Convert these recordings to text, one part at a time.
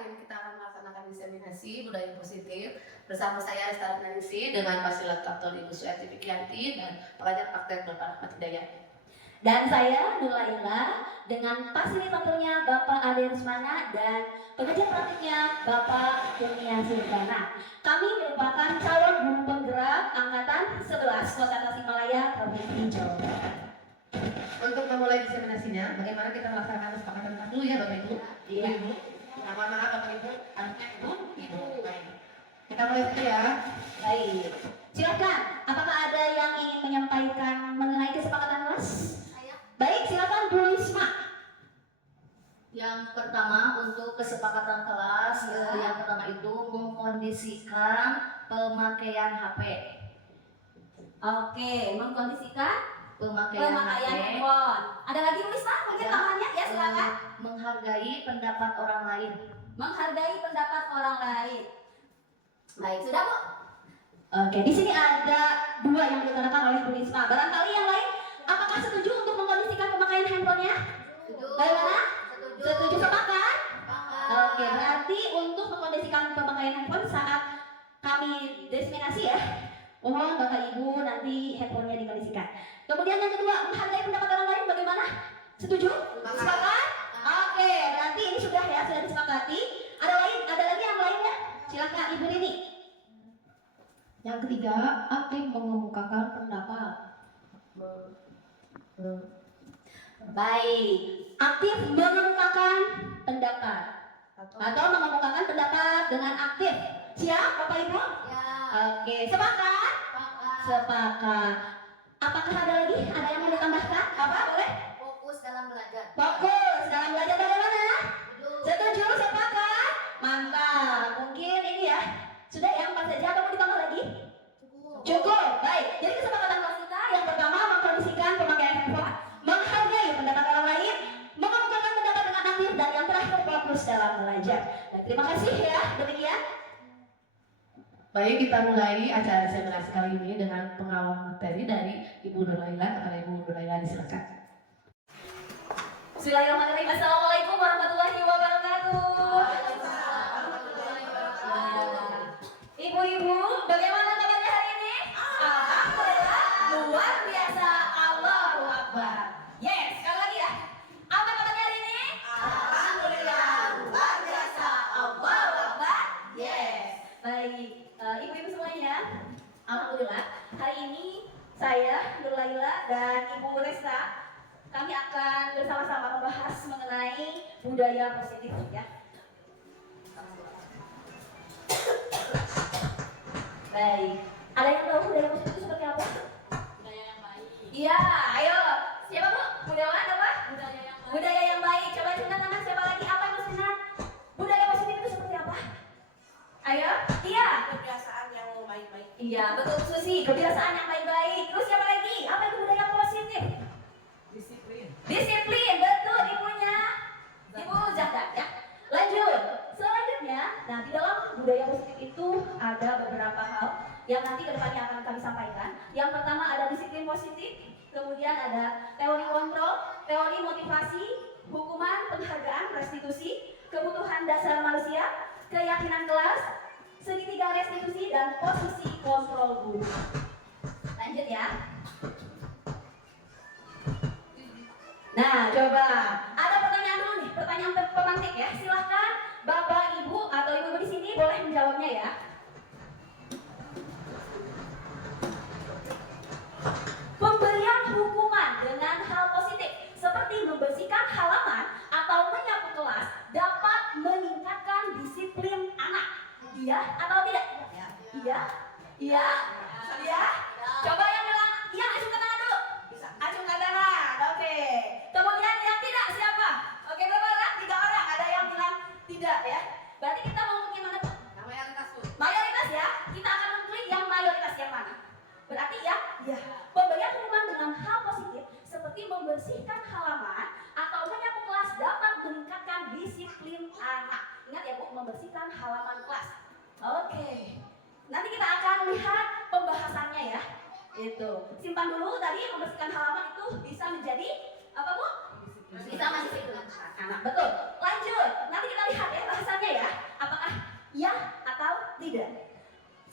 hari ini kita akan melaksanakan diseminasi budaya positif bersama saya Lestari Nanisi dengan fasilitator Ibu Sueti Fikrianti dan pengajar praktek Bapak Ahmad Hidayat. Dan saya Nulaila dengan fasilitatornya Bapak Ade Rusmana dan pengajar praktiknya Bapak Kurnia Silvana. Kami merupakan calon guru penggerak angkatan 11 Kota Tasikmalaya Provinsi Jawa Barat. Untuk memulai diseminasinya, bagaimana kita melaksanakan kesepakatan kelas dulu ya Bapak Ibu? Iya. Ibu. Nah, mohon maaf Bapak Ibu, anaknya Ibu. Baik. Kita mulai dulu ya. Baik. Silakan. Apakah ada yang ingin menyampaikan mengenai kesepakatan kelas? Baik, silakan Bu Risma. Yang pertama untuk kesepakatan kelas, yang pertama itu mengkondisikan pemakaian HP. Oke, mengkondisikan Pemakaian HP. handphone. Ada lagi Bu Risma? Mungkin Ya. tangannya ya, silakan. Menghargai pendapat orang lain. Menghargai pendapat orang lain. Baik, sudah Bu? Oke, di sini ada dua yang diutarakan oleh Bu Risma. Barangkali yang lain, apakah setuju untuk mengkondisikan pemakaian handphonenya? Bagaimana? Setuju, sepakat? Oke, berarti untuk mengkondisikan pemakaian handphone saat kami diseminasi ya, mohon Bapak Ibu nanti handphonenya dikondisikan. Kemudian yang kedua, menghargai pendapat orang lain bagaimana? Setuju? Sepakat? Oke, berarti ini sudah ya, sudah disepakati. Ada lagi yang lainnya? Silakan Ibu Rini. Yang ketiga, aktif mengemukakan pendapat. Baik, aktif mengemukakan pendapat atau mengemukakan pendapat dengan aktif. Siap Bapak Ibu? Ya. Oke, sepakat? Sepakat. Apakah ada lagi? Ada yang mau ditambahkan? Apa? Boleh? Fokus dalam belajar. Fokus dalam belajar bagaimana? Setuju? Sepakat? Mantap. Mungkin ini ya. Sudah ya, 4 saja atau mau ditambah lagi? Cukup. Baik. Jadi kesepakatan kelas kita yang pertama mengkondisikan pemakaian handphone, menghargai pendapat orang lain, mengemukakan pendapat dengan aktif, dan yang terakhir fokus dalam belajar. Baik, terima kasih ya. Demikian. Baik, kita mulai acara diseminasi kali ini dengan pengawal materi dari Ibu Nuraila. Kepada Ibu Nuraila disilakan. Bismillahirrahmanirrahim. Assalamualaikum warahmatullahi wabarakatuh. Ibu-ibu, bagaimana kabarnya hari ini? Alhamdulillah, luar biasa. Allahu Akbar. Yes, sekali lagi ya. Apa kabarnya hari ini? Alhamdulillah, luar biasa. Allahu Akbar. Yes. Baik, ibu-ibu semuanya. Alhamdulillah, hari ini saya Nuraila dan Ibu Resta, kami akan bersama-sama membahas mengenai budaya positif ya. Baik, ada yang tahu budaya positif itu seperti apa? Budaya yang baik. Iya, ayo. Siapa Bu? Budayawan apa? Budaya yang baik. Budaya yang baik. Coba angkat tangan, siapa lagi? Apa yang masih ingat? Budaya positif itu seperti apa? Ayo. Iya. Kebiasaan yang baik-baik. Iya, betul Susi. Kebiasaan yang baik-baik. Terus siapa lagi? Apa itu budaya positif? Disiplin. Disiplin, betul ibunya. Ibu Zahra ya. Lanjut. Selanjutnya, nah di dalam budaya positif itu ada beberapa hal yang nanti kedepannya akan kami sampaikan. Yang pertama ada disiplin positif, kemudian ada teori kontrol, teori motivasi, hukuman, penghargaan, restitusi, kebutuhan dasar manusia, keyakinan kelas, segitiga restitusi, dan posisi kontrol guru. Lanjut ya. Nah, coba ada pertanyaan dulu nih, pertanyaan pemantik ya. Silahkan Bapak, Ibu, atau Ibu di sini boleh menjawabnya ya. Pemberian hukuman dengan hal positif seperti membersihkan halaman atau menyapu kelas dapat meningkatkan disiplin anak. Iya atau tidak? Iya? Iya? Iya? Coba yang bilang iya, acungkan tangan dulu. Acungkan tangan. Oke. Kemudian yang tidak siapa? Oke, berapa orang? 3 orang. Ada yang bilang tidak ya. Berarti kita mau gimana Bu? Mayoritas tuh. Mayoritas ya. Kita akan mengklik yang mayoritas yang mana? Berarti ya, ya. Pemberian hukuman dengan hal positif seperti membersihkan halaman atau menyapu kelas dapat meningkatkan disiplin anak. Ingat ya Bu, membersihkan halaman kelas. Oke. Nanti kita akan lihat pembahasannya ya. Itu. Simpan dulu tadi membersihkan halaman itu bisa menjadi apa Bu? Bisa menjadi anak. Betul. Lanjut. lanjut. Nanti kita lihat ya bahasanya ya. Apakah ya atau tidak.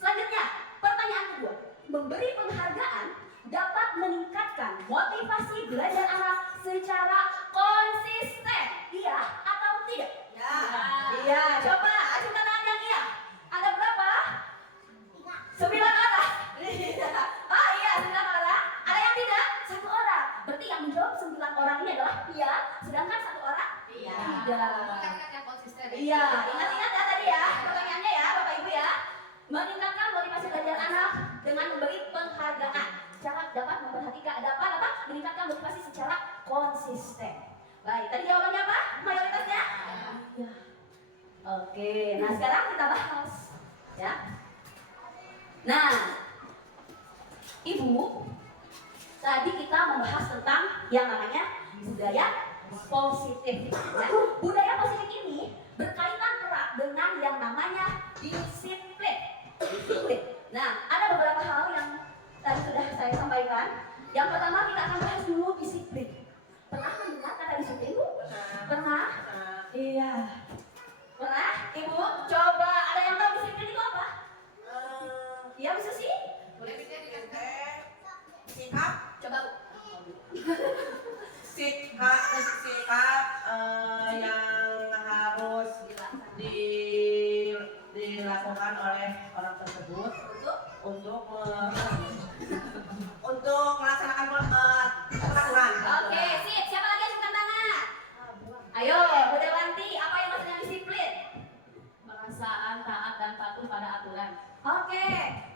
Selanjutnya, pertanyaan kedua. Memberi penghargaan dapat meningkatkan motivasi belajar anak secara konsisten. Iya atau tidak? Ya. Iya, coba ajukan tangan yang iya. Ada berapa? 9 orang. Ah iya, 9 orang. Ada yang tidak? 1 orang. Berarti yang menjawab 9 orang ini adalah iya, sedangkan 1 orang Iya. tidak. Ingat-ingat yang konsisten. Iya, ingat-ingat ya tadi ya pertanyaannya ya Bapak Ibu ya. Meningkatkan motivasi belajar anak dengan memberi penghargaan. Dapat memperhatikan, dapat apa? Meningkatkan motivasi secara konsisten. Baik, tadi jawabannya apa? Mayoritasnya? Iya. Oke, nah sekarang kita bahas ya. Nah, Ibu, tadi kita membahas tentang yang namanya budaya positif. Ya. Budaya positif ini berkaitan erat dengan yang namanya disiplin. Disiplin. Nah, ada beberapa hal yang tadi sudah saya sampaikan. Yang pertama kita akan bahas dulu disiplin. Pernah mendengar kata disiplin, Bu? Pernah? Iya. Pernah? Ibu, coba ada yang tahu disiplin itu apa? Iya bisa sih? Boleh bisa dikasih. Sikap, Coba Bu. sikap yang harus dilakukan oleh orang tersebut untuk melaksanakan peraturan. Oke, sip. Siapa lagi yang angkat tangan? Ayo, Bu Dewanti, apa yang maksudnya disiplin? Perasaan taat dan patuh pada aturan. Oke,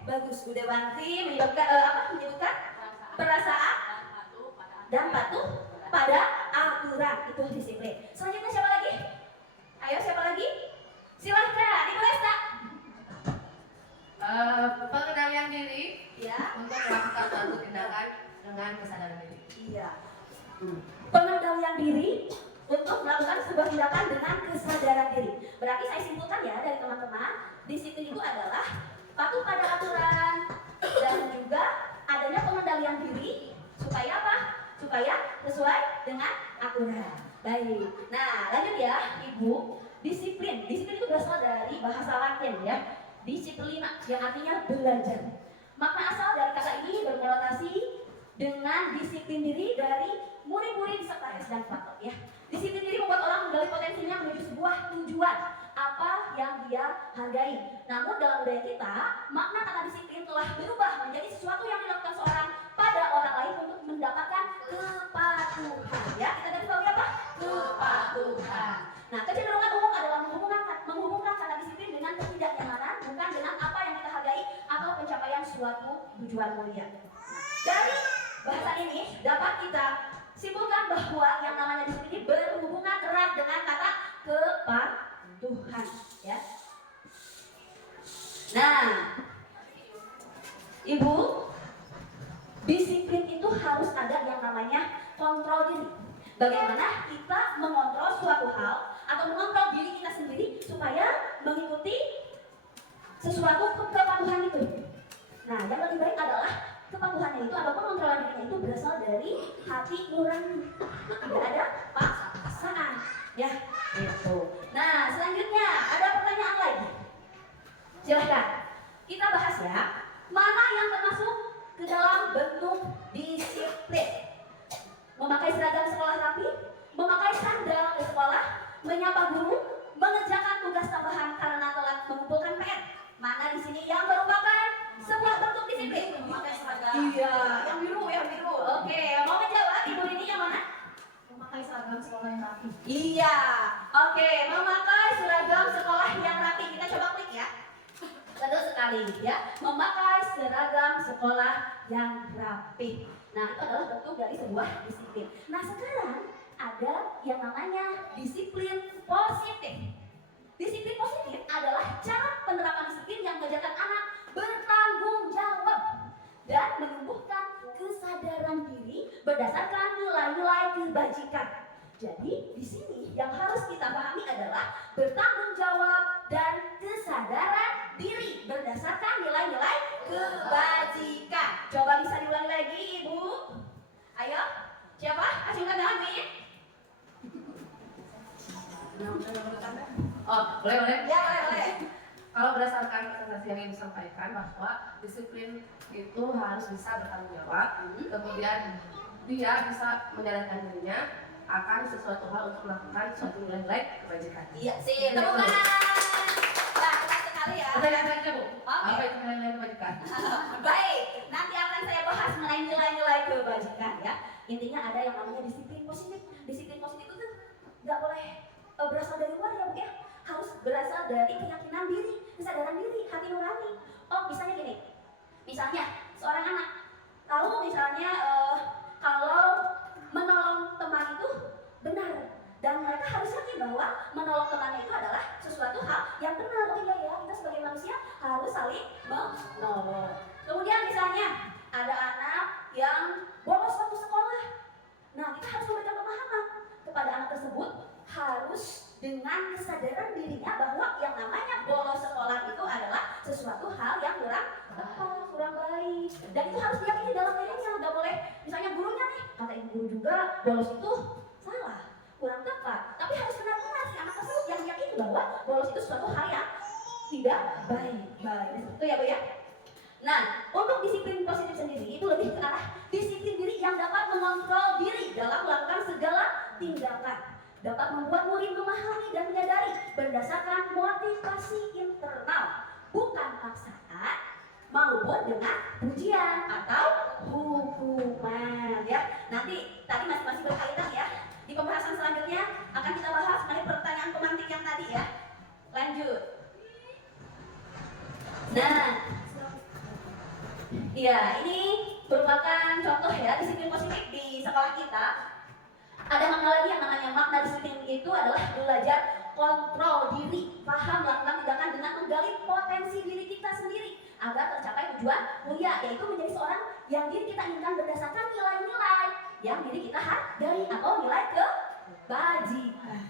bagus. Bu Dewanti menyebutkan menyebutkan perasaan dan patuh pada aturan. Itu disiplin. Selanjutnya siapa lagi? Ayo, siapa lagi? Silahkan, Ibu Lesta. Pengendalian diri Ya. untuk melakukan suatu tindakan dengan kesadaran diri. Iya. Pengendalian diri untuk melakukan sebuah tindakan dengan kesadaran diri. Berarti saya simpulkan ya dari teman-teman, disiplin itu adalah patuh pada aturan dan juga adanya pengendalian diri supaya apa? Supaya sesuai dengan aturan. Baik. Nah, lanjut ya, Ibu. Disiplin. Disiplin itu berasal dari bahasa Latin ya. Disiplina yang artinya belajar. Makna asal dari kata ini berkonotasi dengan disiplin diri dari murid-murid serta S dan Plato ya. Disiplin diri membuat orang menggali potensinya menuju sebuah tujuan apa yang dia hargai. Namun dalam budaya kita, makna kata disiplin telah berubah menjadi sesuatu yang dilakukan seorang pada orang lain untuk mendapatkan kepatuhan. Ya, kita dari tahu apa? Kepatuhan. Nah, kecenderungan umum adalah menghubungkan kata disiplin dengan ketidaknyamanan, bukan dengan apa yang kita hargai atau pencapaian suatu tujuan mulia. Dari bahasan ini dapat kita simpulkan bahwa yang namanya disiplin ini berhubungan erat dengan kata kepatuhan, ya. Nah, Ibu, disiplin itu harus ada yang namanya kontrol diri. Bagaimana kita mengontrol suatu hal atau mengontrol diri kita sendiri supaya mengikuti sesuatu kepatuhan itu. Nah, yang lebih baik adalah kepatuhannya itu atau pengontrolan dirinya itu berasal dari hati nurani. Tidak ada paksaan. Ya, itu. Nah, selanjutnya ada pertanyaan lagi. Silahkan. Kita bahas ya. Mana yang termasuk ke dalam bentuk disiplin? Memakai seragam sekolah rapi, memakai sandal ke sekolah, menyapa guru, mengerjakan tugas tambahan karena telat mengumpulkan PR. Mana di sini yang merupakan sebuah bentuk disiplin? Memakai seragam. Iya, yang biru, yang biru. Oke, mau menjawab Ibu ini yang mana? Memakai seragam sekolah yang rapi. Iya. Oke, memakai seragam sekolah yang rapi. Kita coba klik ya. Betul sekali ya, memakai seragam sekolah yang rapi. Nah, itu adalah bentuk dari sebuah disiplin. Nah, sekarang ada yang namanya disiplin positif. Disiplin positif adalah cara penerapan disiplin yang mengajarkan anak bertanggung jawab dan menumbuhkan kesadaran diri berdasarkan nilai-nilai kebajikan. Jadi, di sini yang harus kita pahami adalah bertanggung jawab dan kesadaran diri berdasarkan nilai-nilai kebajikan. Coba bisa diulangi lagi, Ibu. Ayo, siapa? Acungkan tangan, Bu. Boleh. Ya, boleh. Kalau berdasarkan presentasi yang Ibu sampaikan bahwa disiplin itu harus bisa bertanggung jawab, kemudian dia bisa menjalankan dirinya akan sesuatu hal untuk melakukan suatu nilai kebajikan. Iya, sip. Tepuk tangan. Wah, keren sekali ya. Pertanyaan selanjutnya, Bu. Oke. Apa itu nilai kebajikan? Baik, nanti akan saya bahas mengenai nilai-nilai kebajikan ya. Intinya ada yang namanya disiplin positif. Disiplin positif itu nggak boleh berasal dari luar ya Bu ya. Harus berasal dari keyakinan diri, kesadaran diri, hati nurani. Oh, misalnya gini. Misalnya seorang anak tahu misalnya kalau menolong teman itu benar, dan mereka harus yakin bahwa menolong temannya itu adalah sesuatu hal yang benar. Oh iya ya, kita sebagai manusia harus saling menolong. Kemudian misalnya ada anak yang bolos waktu sekolah. Nah, kita harus memberikan pemahaman kepada anak tersebut harus dengan kesadaran dirinya bahwa yang namanya bolos sekolah itu adalah sesuatu hal yang kurang tepat, kurang baik, dan itu harus diyakini dalam dirinya. Nggak boleh misalnya gurunya nih, kata ibu guru juga bolos itu salah, kurang tepat, tapi harus benar-benar si anak tersebut yang meyakini bahwa bolos itu suatu hal yang tidak baik. Itu ya Bu ya. Nah, untuk disiplin positif sendiri itu lebih ke arah disiplin diri yang dapat mengontrol diri dalam melakukan segala tindakan, dapat membuat murid memahami dan menyadari berdasarkan motivasi internal, bukan paksaan maupun dengan pujian atau hukuman ya. Nanti tadi masih berkaitan ya. Di pembahasan selanjutnya akan kita bahas mengenai pertanyaan pemantik yang tadi ya. Lanjut. Nah, ya ini merupakan contoh ya disiplin positif di sekolah kita. Ada makna lagi yang namanya makna disiplin itu adalah belajar kontrol diri, paham melakukan tindakan dengan menggali potensi diri kita sendiri agar tercapai tujuan mulia, yaitu menjadi seorang yang diri kita inginkan berdasarkan nilai-nilai yang diri kita hargai atau nilai kebajikan.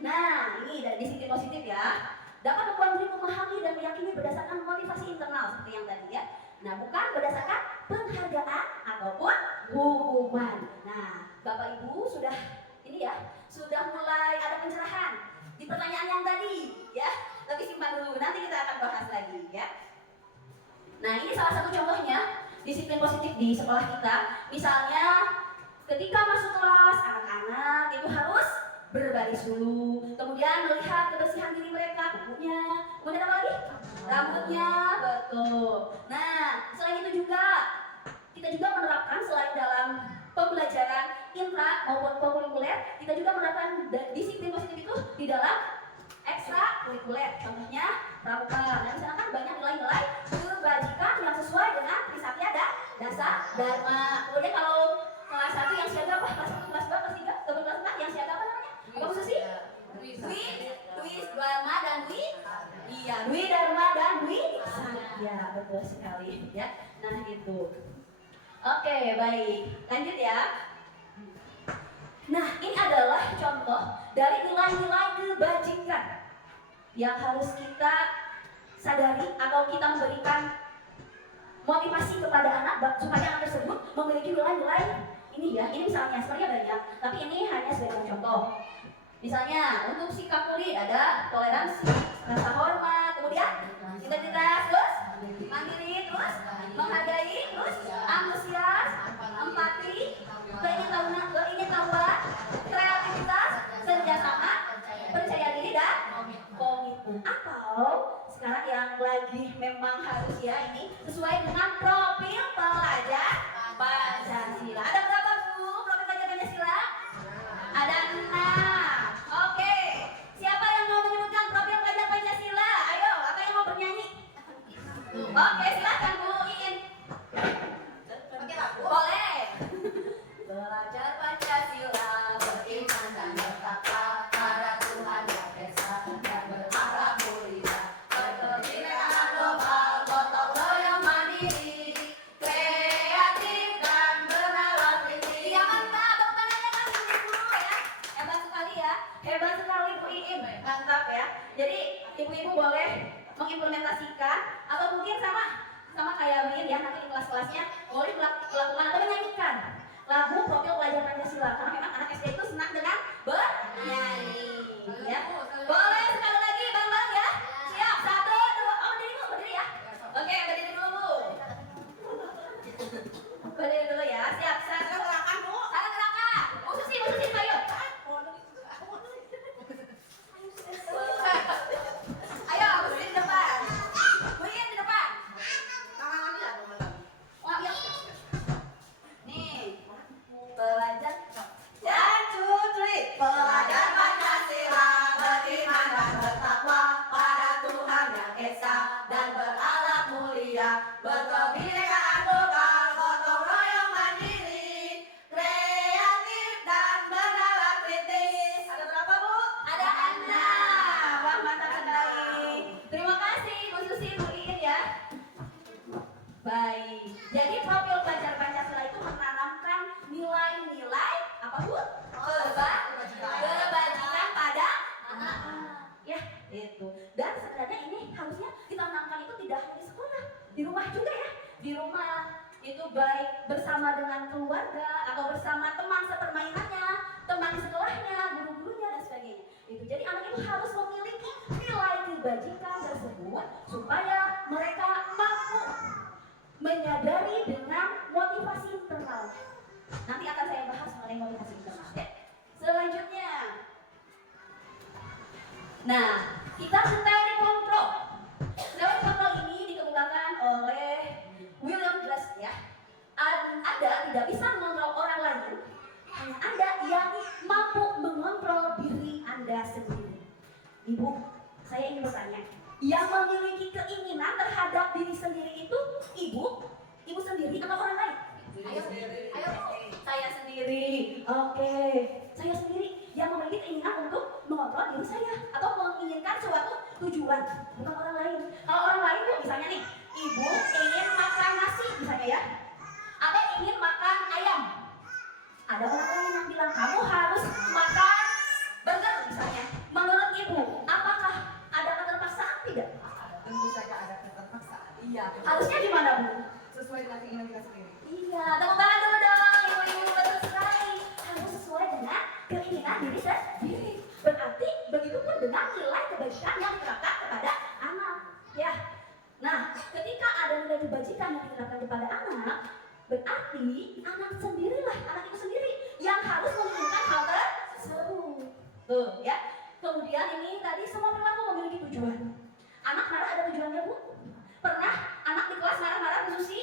Nah, ini dari disiplin positif ya. Dapat membuat diri memahami dan meyakini berdasarkan motivasi internal seperti yang tadi ya. Nah, bukan berdasarkan penghargaan ataupun hukuman. Nah, Bapak Ibu sudah ini ya, sudah mulai ada pencerahan di pertanyaan yang tadi ya. Tapi simpan dulu, nanti kita akan bahas lagi ya. Nah, ini salah satu contohnya disiplin positif di sekolah kita. Misalnya ketika masuk kelas, anak-anak itu harus berbaris dulu, kemudian melihat kebersihan diri mereka, kukunya, kemudian apa lagi? Rambutnya, betul. Nah, selain itu juga kita juga menerapkan selain dalam pembelajaran intra maupun kurikuler, kita juga menerapkan disiplin positif itu di dalam ekstra kurikuler. Contohnya pramuka. Nah, di sana kan banyak nilai-nilai kebajikan yang sesuai dengan Trisatya dan Dasa Dharma. Kemudian kalau kelas 1 yang siaga apa? Kelas 1, kelas 2, kelas 3, kelas 4 yang siaga apa namanya? Apa Bu Susi? Dwi Dharma dan Dwi. Iya, Dwi Dharma dan Dwi Satya, betul sekali ya. Nah, itu. Oke, baik. Lanjut ya. Nah, ini adalah contoh dari nilai-nilai kebajikan yang harus kita sadari atau kita memberikan motivasi kepada anak supaya anak tersebut memiliki nilai-nilai ini ya. Ini misalnya sebenarnya banyak, tapi ini hanya sebagai contoh. Misalnya untuk sikap murid ada toleransi, rasa hormat, kemudian integritas, terus mandiri, terus menghargai, terus antusias, empati, keingin-tahuan, kreativitas, kerjasama, percaya diri dan komitmen. Atau sekarang yang lagi memang harus ya ini sesuai dengan profil pelajar Pancasila. Ada berapa Bu profil pelajar Pancasila? Ada 6. Oke, siapa yang mau menyebutkan profil pelajar Pancasila? Ayo, apa yang mau bernyanyi? Oke, silakan Bu Iin. Boleh. Belajar Pancasila, beriman dan bertakwa pada Tuhan Yang Esa dan berharap mulia. Berkebinekaan global, gotong royong mandiri, kreatif dan bernalar tinggi. Iya kan Mbak, tepuk tangannya kan dulu ya. Hebat sekali ya, hebat sekali Bu Iin, mantap ya. Jadi ibu-ibu boleh mengimplementasikan atau mungkin sama kayak Min ya, nanti di kelas-kelasnya boleh melakukan atau menyanyikan lagu profil pelajar Pancasila karena memang anak SD itu senang dengan bernyanyi ya. Boleh sekali lagi bareng-bareng berkebinekaan tunggal, gotong royong mandiri, kreatif dan bernalar kritis. Ada berapa, Bu? Ada 6. Wah, mantap sekali. Terima kasih Bu Susi, Bu Iin ya. Baik. Jadi profil pelajar Pancasila itu menanamkan nilai-nilai apa Bu? Kebajikan pada anak. Ya, itu. Dan sebenarnya ini harusnya ditanamkan itu tidak hanya di sekolah, di rumah juga ya. Di rumah itu baik bersama dengan keluarga atau bersama teman sepermainannya, teman di sekolahnya, guru-gurunya dan sebagainya. Itu. Jadi anak itu harus memiliki nilai kebajikan tersebut supaya mereka mampu menyadari dengan motivasi internal. Nanti akan saya bahas mengenai motivasi internal ya. Selanjutnya, nah, kita ke teori kontrol. Teori kontrol ini dikemukakan oleh William Glass ya. Anda tidak bisa mengontrol orang lain, hanya Anda yang mampu mengontrol diri Anda sendiri. Ibu, saya ingin bertanya, yang memiliki keinginan terhadap diri sendiri itu ibu sendiri atau orang lain? Ayo, saya sendiri. Oke, saya sendiri yang memiliki keinginan untuk mengontrol diri saya atau menginginkan suatu tujuan, bukan orang lain. Kalau orang lain tuh misalnya nih, ibu ingin makan nasi misalnya ya, atau ingin makan ayam. Ada orang lain yang bilang kamu harus makan burger misalnya. Menurut ibu, apakah ada keterpaksaan tidak? Tentu saja ada keterpaksaan. Iya. Harusnya gimana Bu? Sesuai dengan keinginan kita sendiri. Iya, tepuk tangan dulu dong, ibu-ibu, betul sekali. Harus sesuai dengan keinginan diri sendiri. Berarti begitu pun dengan nilai kebajikan yang diterapkan kepada anak. Ya. Nah, ketika ada nilai kebajikan yang diterapkan kepada anak, berarti anak itu sendiri yang harus menginginkan hal tersebut. Tuh, ya. Kemudian ini tadi semua perilaku memiliki tujuan. Anak marah ada tujuannya, Bu? Pernah anak di kelas marah-marah Bu Susi?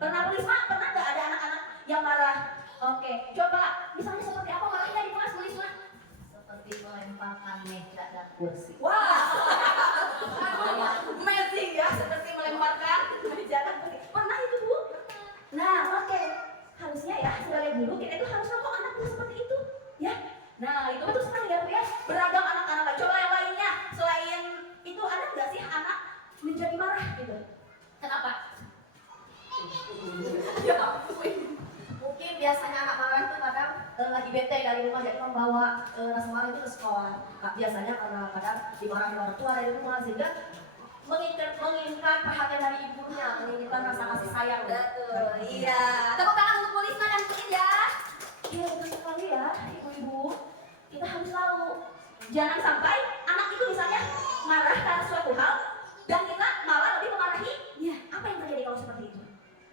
Pernah Bu Risma? Pernah nggak ada anak-anak yang marah? Oke, coba misalnya seperti apa marahnya di kelas Bu Risma? Seperti melemparkan meja dan kursi. Wah, amazing ya, seperti melemparkan meja dan kursi. Pernah itu Bu? Nah, oke. Harusnya ya sebagai guru kita itu harus ngomong anak itu seperti itu, ya. Nah, itu betul sekali ya Bu ya. Beragam anak-anak lain. Coba yang lainnya selain itu ada nggak sih anak menjadi marah gitu? Kenapa? Ya ampun. Mungkin biasanya anak marah itu kadang lagi bete dari rumah jadi membawa rasa marah itu ke sekolah. Nah, biasanya karena kadang dimarahin orang tua dari rumah sehingga menginginkan perhatian dari ibunya, menginginkan rasa kasih sayang. Betul, iya. Tepuk tangan untuk Bu Risma dan Bu Iin ya. Iya betul sekali ya, ibu-ibu. Kita harus tahu, jangan sampai anak itu misalnya marah karena suatu hal dan kita malah lebih memarahi. Ya, apa yang terjadi kalau seperti itu?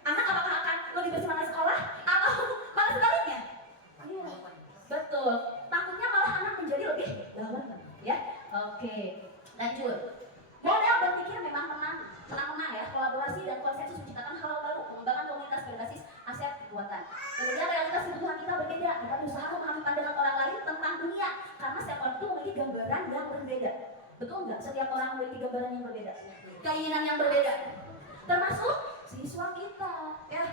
Anak apakah akan lebih bersemangat sekolah atau malah sebaliknya? Iya, betul. Takutnya malah anak menjadi lebih lawan, ya. Oke, lanjut. Model berpikir memang tenang ya, kolaborasi dan konsensus menciptakan hal baru, mengembangkan komunitas berbasis aset kekuatan. Kemudian realitas kebutuhan kita berbeda, kita berusaha memahami pandangan orang lain tentang dunia, karena setiap orang itu memiliki gambaran yang berbeda. Betul nggak? Setiap orang memiliki gambaran yang berbeda, keinginan yang berbeda, termasuk siswa kita. Ya,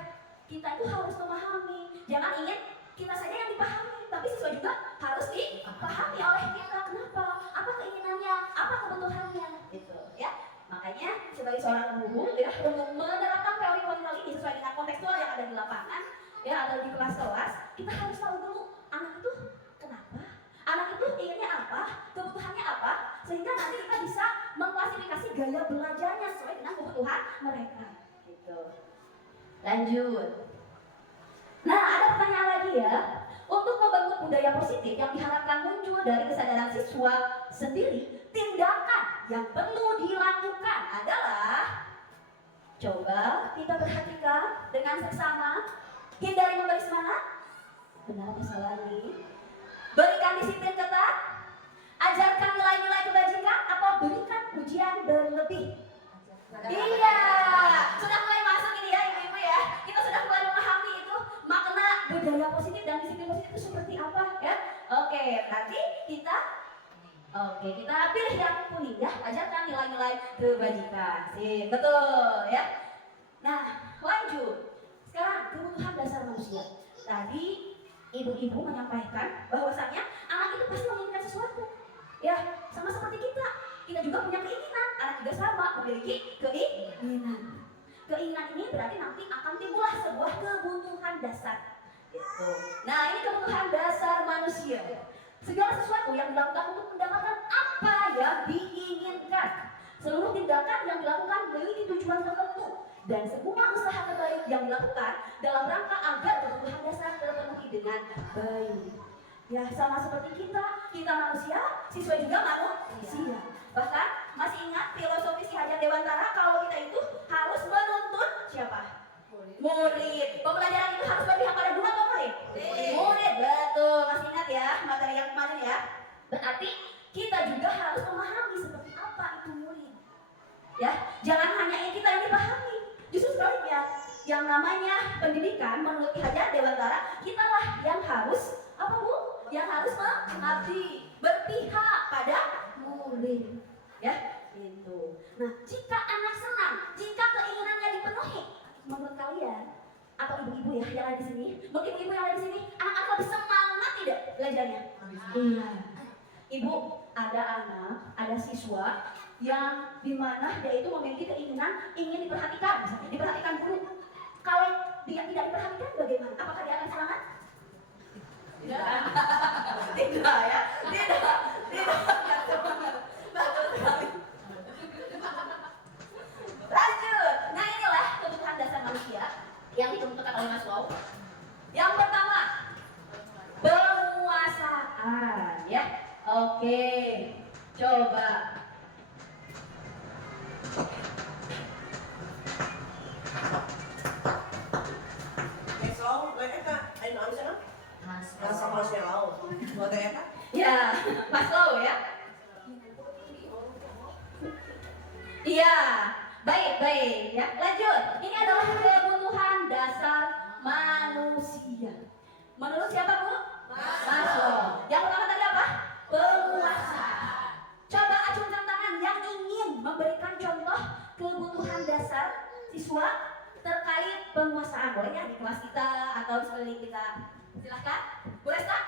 kita itu harus memahami, jangan ingin kita saja yang dipahami, tapi siswa juga harus dipahami oleh kita. Kenapa? Apa keinginannya? Apa kebutuhannya? Gitu, ya. Makanya sebagai seorang guru ya, untuk menerapkan teori kontrol ini sesuai dengan kontekstual yang ada di lapangan, ya, atau di kelas-kelas, kita harus tahu dulu anak itu kenapa, anak itu inginnya apa, kebutuhannya apa, sehingga nanti kita bisa mengklasifikasi gaya belajarnya sesuai dengan kebutuhan mereka. Gitu. Lanjut. Nah, ada pertanyaan lagi ya. Untuk membangun budaya positif yang diharapkan muncul dari kesadaran siswa sendiri, tindakan yang perlu dilakukan adalah, coba kita perhatikan dengan seksama, hindari memberi semangat, benar atau salah nih? Berikan disiplin ketat, ajarkan nilai-nilai kebajikan, atau berikan pujian berlebih. Iya, sudah mulai masuk ini ya ibu-ibu ya. Kita sudah mulai memahami itu makna budaya positif dan disiplin positif itu seperti apa ya. Oke, nanti kita pilih yang kuning ya. Ajarkan nilai-nilai kebajikan. Sip, betul ya. Nah, lanjut. Sekarang kebutuhan dasar manusia. Tadi ibu-ibu menyampaikan bahwasannya anak itu pasti menginginkan sesuatu. Ya, sama seperti kita. Kita juga punya keinginan. Anak juga sama memiliki keinginan. Keinginan ini berarti nanti akan timbullah sebuah kebutuhan dasar. Gitu. Nah, ini kebutuhan dasar manusia. Segala sesuatu yang dilakukan untuk mendapatkan apa yang diinginkan. Seluruh tindakan yang dilakukan memiliki tujuan tertentu. Dan semua usaha terbaik yang dilakukan dalam rangka agar kebutuhan dasar terpenuhi dengan baik. Ya, sama seperti kita manusia, siswa juga manusia. Bahkan masih ingat filosofi Si Hajar Dewantara kalau kita itu harus menuntun siapa? Murid. Pembelajaran itu harus berpihak pada guru atau murid? Murid, betul. Masih ingat ya materi yang kemarin ya? Berarti kita juga harus memahami seperti apa itu murid. Ya, jangan hanya yang kita yang dipahami. Justru sebaliknya, yang namanya pendidikan menurut Ki Hajar Dewantara, kitalah yang harus apa Bu? Yang harus mengabdi, berpihak pada murid. Ya, itu. Nah, jika anak senang, jika keinginannya dipenuhi, menurut kalian atau ibu-ibu ya yang ada di sini, mungkin ibu yang ada di sini, anak-anak lebih semangat tidak belajarnya? Iya. Ibu, ada anak, ada siswa yang dimana dia itu memiliki keinginan ingin diperhatikan, misalnya diperhatikan guru. Kalau dia tidak diperhatikan bagaimana? Apakah dia akan semangat? Tidak. Tidak ya, tidak. Bagus sekali. Lanjut. Nah, inilah kebutuhan dasar manusia yang ditentukan oleh Maslow. Yang pertama, penguasaan ya. Oke. Coba. Ya, Maslow ya. Iya, baik ya. Lanjut. Ini adalah kebutuhan dasar manusia. Menurut siapa Bu? Maslow. Yang pertama tadi apa? Penguasaan. Coba acungkan tangan yang ingin memberikan contoh kebutuhan dasar siswa terkait penguasaan. Boleh ya di kelas kita atau di sekeliling kita. Silahkan. Bu Resta.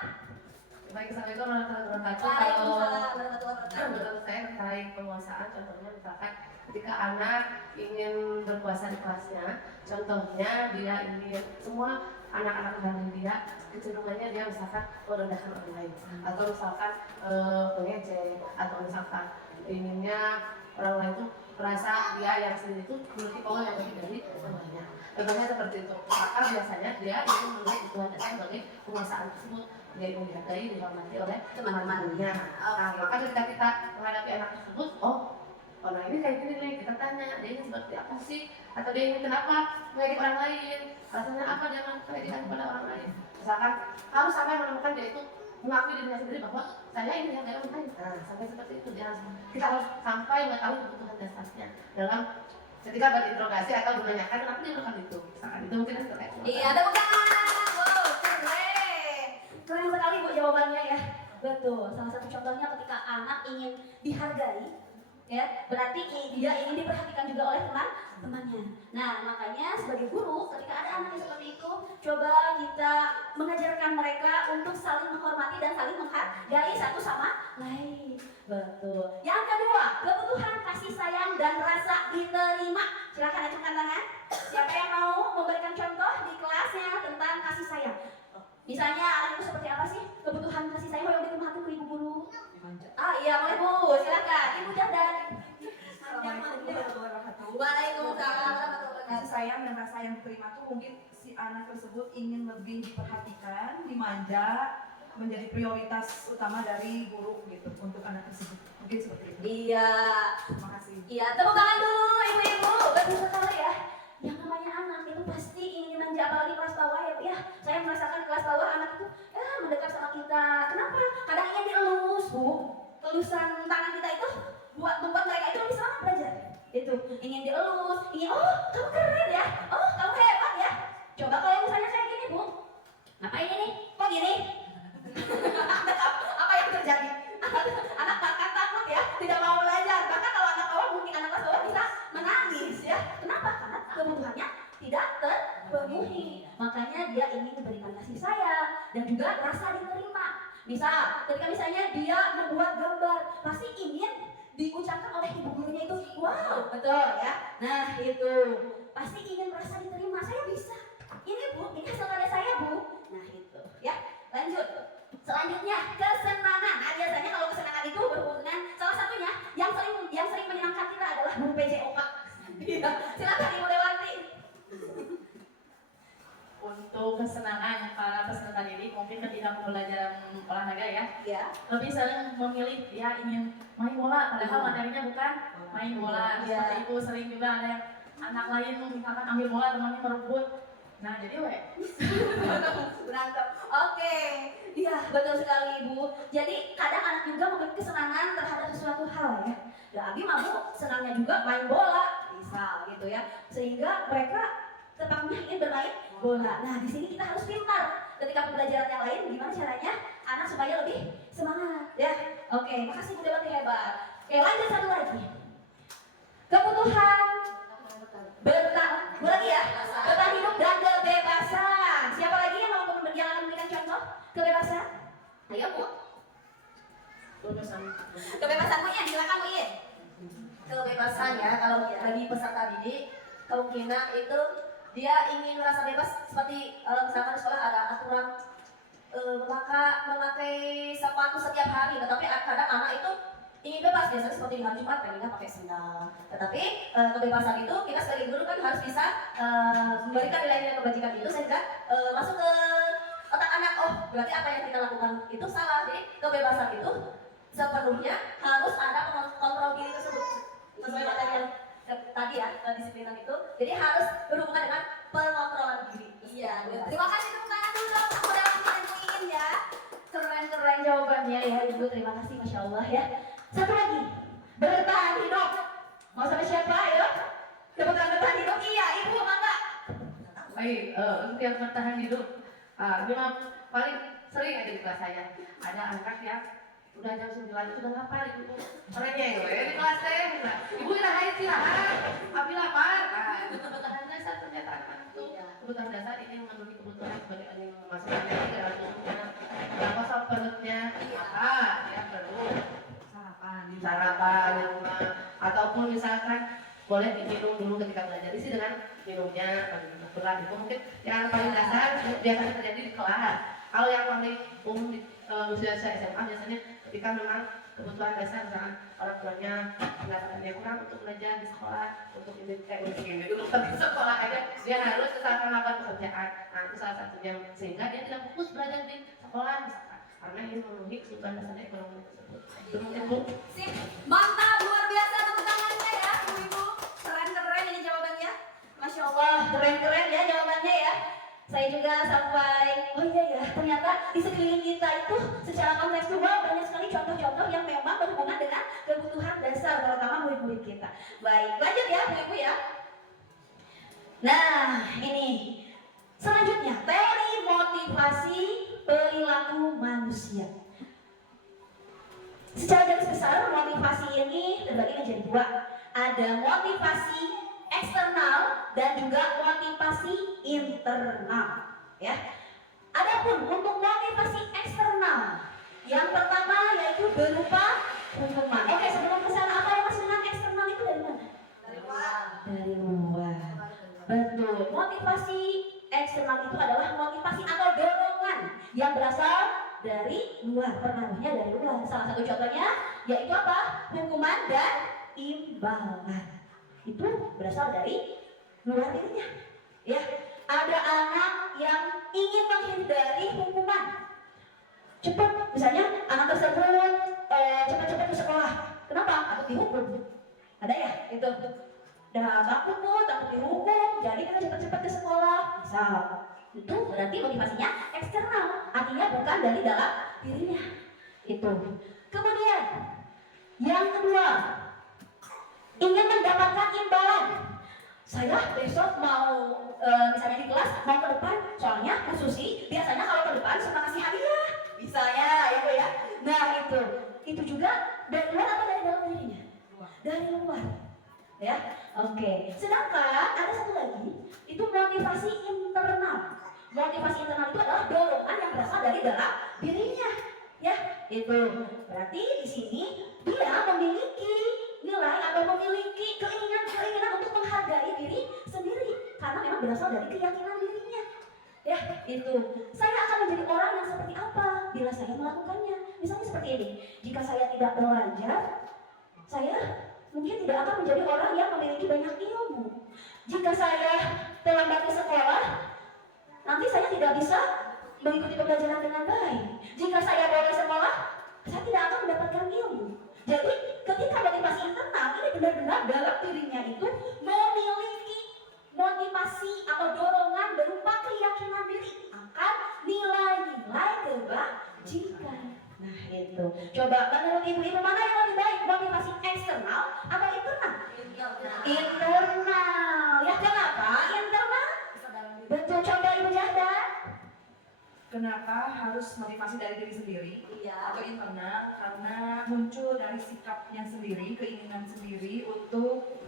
Baik, Assalamualaikum warahmatullahi wabarakatuh. Waalaikumsalam warahmatullahi wabarakatuh. Menurut saya terkait penguasaan, contohnya misalkan ketika anak ingin berkuasa di kelasnya, contohnya dia ingin semua anak-anak dari dia kecenderungannya dia misalkan merendahkan orang lain, atau misalkan mengejek, atau misalkan inginnya orang lain itu merasa dia yang sendiri itu memiliki power yang lebih dari semuanya. Contohnya seperti itu. Maka biasanya dia ingin melihat kebutuhan dasar sebagai penguasaan tersebut. Dia ingin dihargai, dihormati oleh teman-temannya. Nah, maka ketika kita menghadapi anak tersebut, oh, orang ini kayak gini nih, kita tanya, dia ingin seperti apa sih? Atau dia ingin kenapa mengejek orang lain? Alasannya apa dia mengejek kepada orang lain? Misalkan harus sampai menemukan dia itu mengakui dirinya sendiri bahwa saya ingin dihargai orang lain. Nah, sampai seperti itu kita harus sampai mengetahui kebutuhan dasarnya dalam ketika berinterogasi atau menanyakan kenapa dia melakukan itu. Misalkan itu mungkin terkait. Iya, tepuk tangan. Wow, keren. Keren sekali Bu jawabannya ya. Betul. Salah satu contohnya ketika anak ingin dihargai, ya, berarti dia ingin diperhatikan juga oleh teman-temannya. Nah, makanya sebagai guru, ketika ada anak yang seperti itu, coba kita mengajarkan mereka untuk saling menghormati dan saling menghargai satu sama lain. Betul. Yang kedua, kebutuhan kasih sayang dan rasa diterima. Silakan acungkan tangan. Siapa yang mau memberikan contoh di kelasnya tentang kasih sayang? Misalnya anak itu seperti apa sih kebutuhan kasih sayang yang diterima ke ibu guru? Ah iya, boleh Bu, silakan. Ibu Jordan. Waalaikumsalam. Kasih sayang dan rasa yang diterima tuh mungkin si anak tersebut ingin lebih diperhatikan, dimanja, menjadi prioritas utama dari guru gitu untuk anak tersebut. Mungkin seperti itu. Iya. Terima kasih. Iya, tepuk tangan dulu ibu-ibu. Betul sekali ya. Yang namanya anak itu pasti ingin dimanja, apalagi kelas bawah ya Bu ya. Saya merasakan kelas bawah anak itu mendekat sama kita. Kenapa? Kadang ingin dielus Bu. Elusan tangan kita itu membuat mereka itu lebih semangat belajar. Itu ingin dielus, ingin oh kamu keren ya, oh kamu hebat ya. Coba kalau misalnya saya gini Bu, ngapain ini? Kok gini? Apa yang terjadi? Anak bahkan takut ya, tidak mau belajar. Bahkan kalau anak bawah mungkin anak kelas bawah bisa menangis ya. Kenapa? Karena kebutuhannya tidak terpenuhi. Makanya dia ingin memberikan kasih sayang dan juga rasa diterima. Misal, ketika misalnya dia membuat gambar, pasti ingin diucapkan oleh ibu gurunya itu, wow, betul ya. Nah itu pasti ingin merasa diterima. Saya bisa. Ini bu, ini hasil karya saya bu. Nah itu ya. Lanjut. Selanjutnya kesenangan. Nah biasanya kalau kesenangan itu berhubungan salah satunya yang sering menyenangkan kita adalah guru PJOK. Iya. Silakan Ibu Dewanti. Untuk kesenangan para peserta didik mungkin ketika pembelajaran olahraga ya, Ya. lebih sering memilih dia ingin main bola, padahal materinya bukan main bola. Iya. Seperti itu sering juga ada yang anak lain misalkan ambil bola temannya merebut. Nah jadi Berantem. Oke. Iya, betul sekali Ibu. Jadi kadang anak juga memiliki kesenangan terhadap sesuatu hal ya. Dan Abi mabuk senangnya juga main bola, misal gitu ya. Sehingga mereka tetapnya ingin bermain bola. Nah, di sini kita harus pintar. Ketika pembelajaran yang lain, gimana caranya anak supaya lebih semangat ya. Oke, makasih Bu Dewanti hebat. Oke, lanjut satu lagi. Kebutuhan bertahan ya, bertahan hidup dan kebebasan. Siapa lagi yang mau memberikan contoh kebebasan? Ayo Bu. Kebebasan Bu Yen, silakan Bu Yen. Kebebasan ya, kalau bagi peserta didik kemungkinan itu dia ingin merasa bebas seperti misalkan di sekolah ada aturan memakai sepatu setiap hari, tetapi kadang anak itu ingin bebas biasanya seperti di hari Jumat pengennya pakai sendal. Tetapi kebebasan itu kita sebagai guru kan harus bisa memberikan nilai-nilai kebajikan itu sehingga masuk ke otak anak, oh berarti apa yang kita lakukan itu salah. Jadi kebebasan itu sepenuhnya harus ada kontrol diri tersebut sesuai materi yang tadi ya, kedisiplinan itu. Jadi harus berhubungan dengan pengontrolan diri. Iya, terima kasih tepuk tangan dulu dong untuk Dewanti dan Bu Iin ya. Keren jawabannya ya Ibu, terima kasih Masya Allah ya. Satu lagi, bertahan hidup. Mau sama siapa ya? Kebutuhan bertahan hidup, iya Ibu, mangga. Baik, untuk yang bertahan hidup, memang paling sering ada di kelas saya. Ada anak yang udah jam 9 itu udah lapar ibu orangnya di kelas saya bilang, ibu istirahat, abi lapar. Nah, itu kebutuhan dasar ternyata anak itu. Kebutuhan dasar ini memenuhi kebutuhan sebagai yang memasukkan energi dalam tubuhnya, kosong perutnya, dia perlu sarapan di rumah, ataupun misalkan boleh diminum dulu ketika belajar di sini dengan minumnya berat itu mungkin yang paling dasar biasanya terjadi di kelas. Kalau yang paling umum di usia SMA biasanya ketika memang kebutuhan dasar misalkan orang tuanya pendapatannya kurang untuk belajar di sekolah, untuk ini dulu di sekolah aja dia harus misalkan melakukan pekerjaan. Nah itu salah satunya sehingga dia tidak fokus belajar di sekolah misalkan karena ini memenuhi kebutuhan dasarnya ekonomi tersebut. Itu mungkin Bu. Sip, mantap, luar biasa tepuk tangannya ya Ibu. Keren ini jawabannya. Masya Allah, keren ya jawabannya ya. Saya juga sampai, oh iya ya, ternyata di sekeliling kita itu secara kontekstual banyak sekali contoh-contoh yang memang berhubungan dengan kebutuhan dasar, terutama murid-murid kita. Baik, lanjut ya Bu Ibu ya. Nah, ini selanjutnya teori motivasi perilaku manusia. Secara garis besar motivasi ini terbagi menjadi dua. Ada motivasi eksternal dan juga motivasi internal ya. Adapun untuk motivasi eksternal yang pertama yaitu berupa hukuman. Oke, sebelum ke sana apa yang maksud dengan eksternal itu dari mana? Dari luar. Betul. Motivasi eksternal itu adalah motivasi atau dorongan yang berasal dari luar, pengaruhnya dari luar. Salah satu contohnya yaitu apa? Hukuman dan imbalan. Itu berasal dari luar dirinya ya. Ada anak yang ingin menghindari hukuman, cepat misalnya anak tersebut cepat-cepat ke sekolah. Kenapa? Takut dihukum. Ada ya itu, dah takut Bu, takut dihukum, jadi kita cepat-cepat ke sekolah misal. Itu berarti motivasinya eksternal, artinya bukan dari dalam dirinya itu. Kemudian yang kedua, ingin mendapatkan imbalan. Saya besok mau misalnya di kelas mau ke depan, soalnya Bu Susi biasanya kalau ke depan suka kasih hadiah, misalnya ya Bu ya. Nah itu juga dari luar atau dari dalam dirinya? Dari luar ya. Oke, sedangkan ada satu lagi, itu motivasi internal. Motivasi internal itu adalah dorongan yang berasal dari dalam dirinya. Ya, itu berarti di sini dia memiliki nilai atau memiliki keinginan untuk menghargai diri sendiri karena memang berasal dari keyakinan dirinya. Ya, itu. Saya akan menjadi orang yang seperti apa bila saya melakukannya. Misalnya seperti ini, jika saya tidak belajar, saya mungkin tidak akan menjadi orang yang memiliki banyak ilmu. Jika saya terlambat ke sekolah, nanti saya tidak bisa mengikuti pembelajaran dengan baik. Jika saya bolos sekolah, saya tidak akan mendapatkan ilmu. Jadi ketika motivasi internal ini benar-benar dalam dirinya itu memiliki motivasi atau dorongan berupa keyakinan diri akan nilai-nilai kebajikan. Nah itu. Coba menurut ibu-ibu mana yang lebih baik? Motivasi eksternal atau internal? Internal. Ya kenapa? Internal. Betul, coba Ibu Jahda. Kenapa harus motivasi dari diri sendiri Iya. atau internal? Karena muncul dari sikapnya sendiri, keinginan sendiri untuk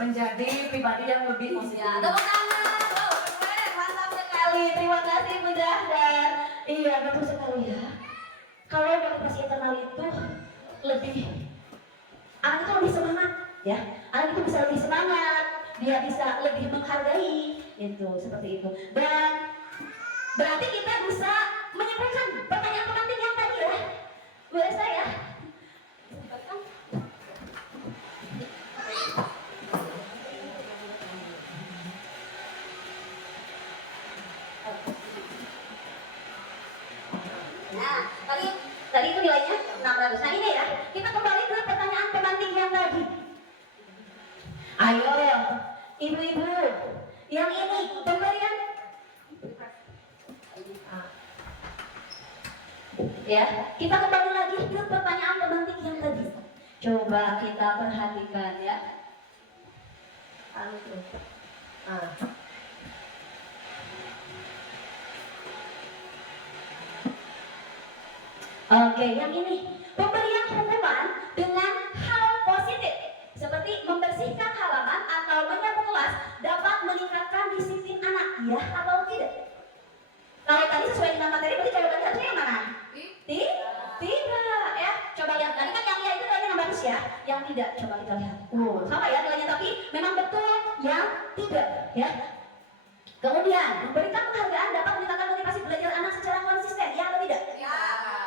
menjadi pribadi yang lebih positif. Ya, tepuk tangan. Wow, keren, mantap sekali. Terima kasih Bu Jahda. Iya, betul sekali ya. Kalau motivasi internal itu lebih, anak itu lebih semangat, ya. Anak itu bisa lebih semangat, dia bisa lebih menghargai, itu seperti itu. Dan berarti kita bisa menyampaikan pertanyaan penting yang tadi ya. Boleh saya? Nah, tadi itu nilainya 600. Nah ini ya, kita kembali ke pertanyaan pemantik yang tadi. Ayo, ibu-ibu, yang ini pemberian. Ya, kita kembali lagi ke pertanyaan pemantik yang tadi. Coba kita perhatikan ya. Oke, yang ini pemberian hukuman dengan hal positif seperti membersihkan halaman atau menyapu kelas dapat meningkatkan disiplin anak, ya atau tidak? Kalau tadi sesuai dengan materi, berarti jawabannya harusnya yang mana? Tidak, ya. Coba lihat, tadi kan yang iya itu nilainya yang bagus ya, yang tidak coba kita lihat. Sama ya nilainya, tapi memang betul yang tidak, ya. Kemudian memberikan penghargaan dapat meningkatkan motivasi belajar anak secara konsisten, ya atau tidak?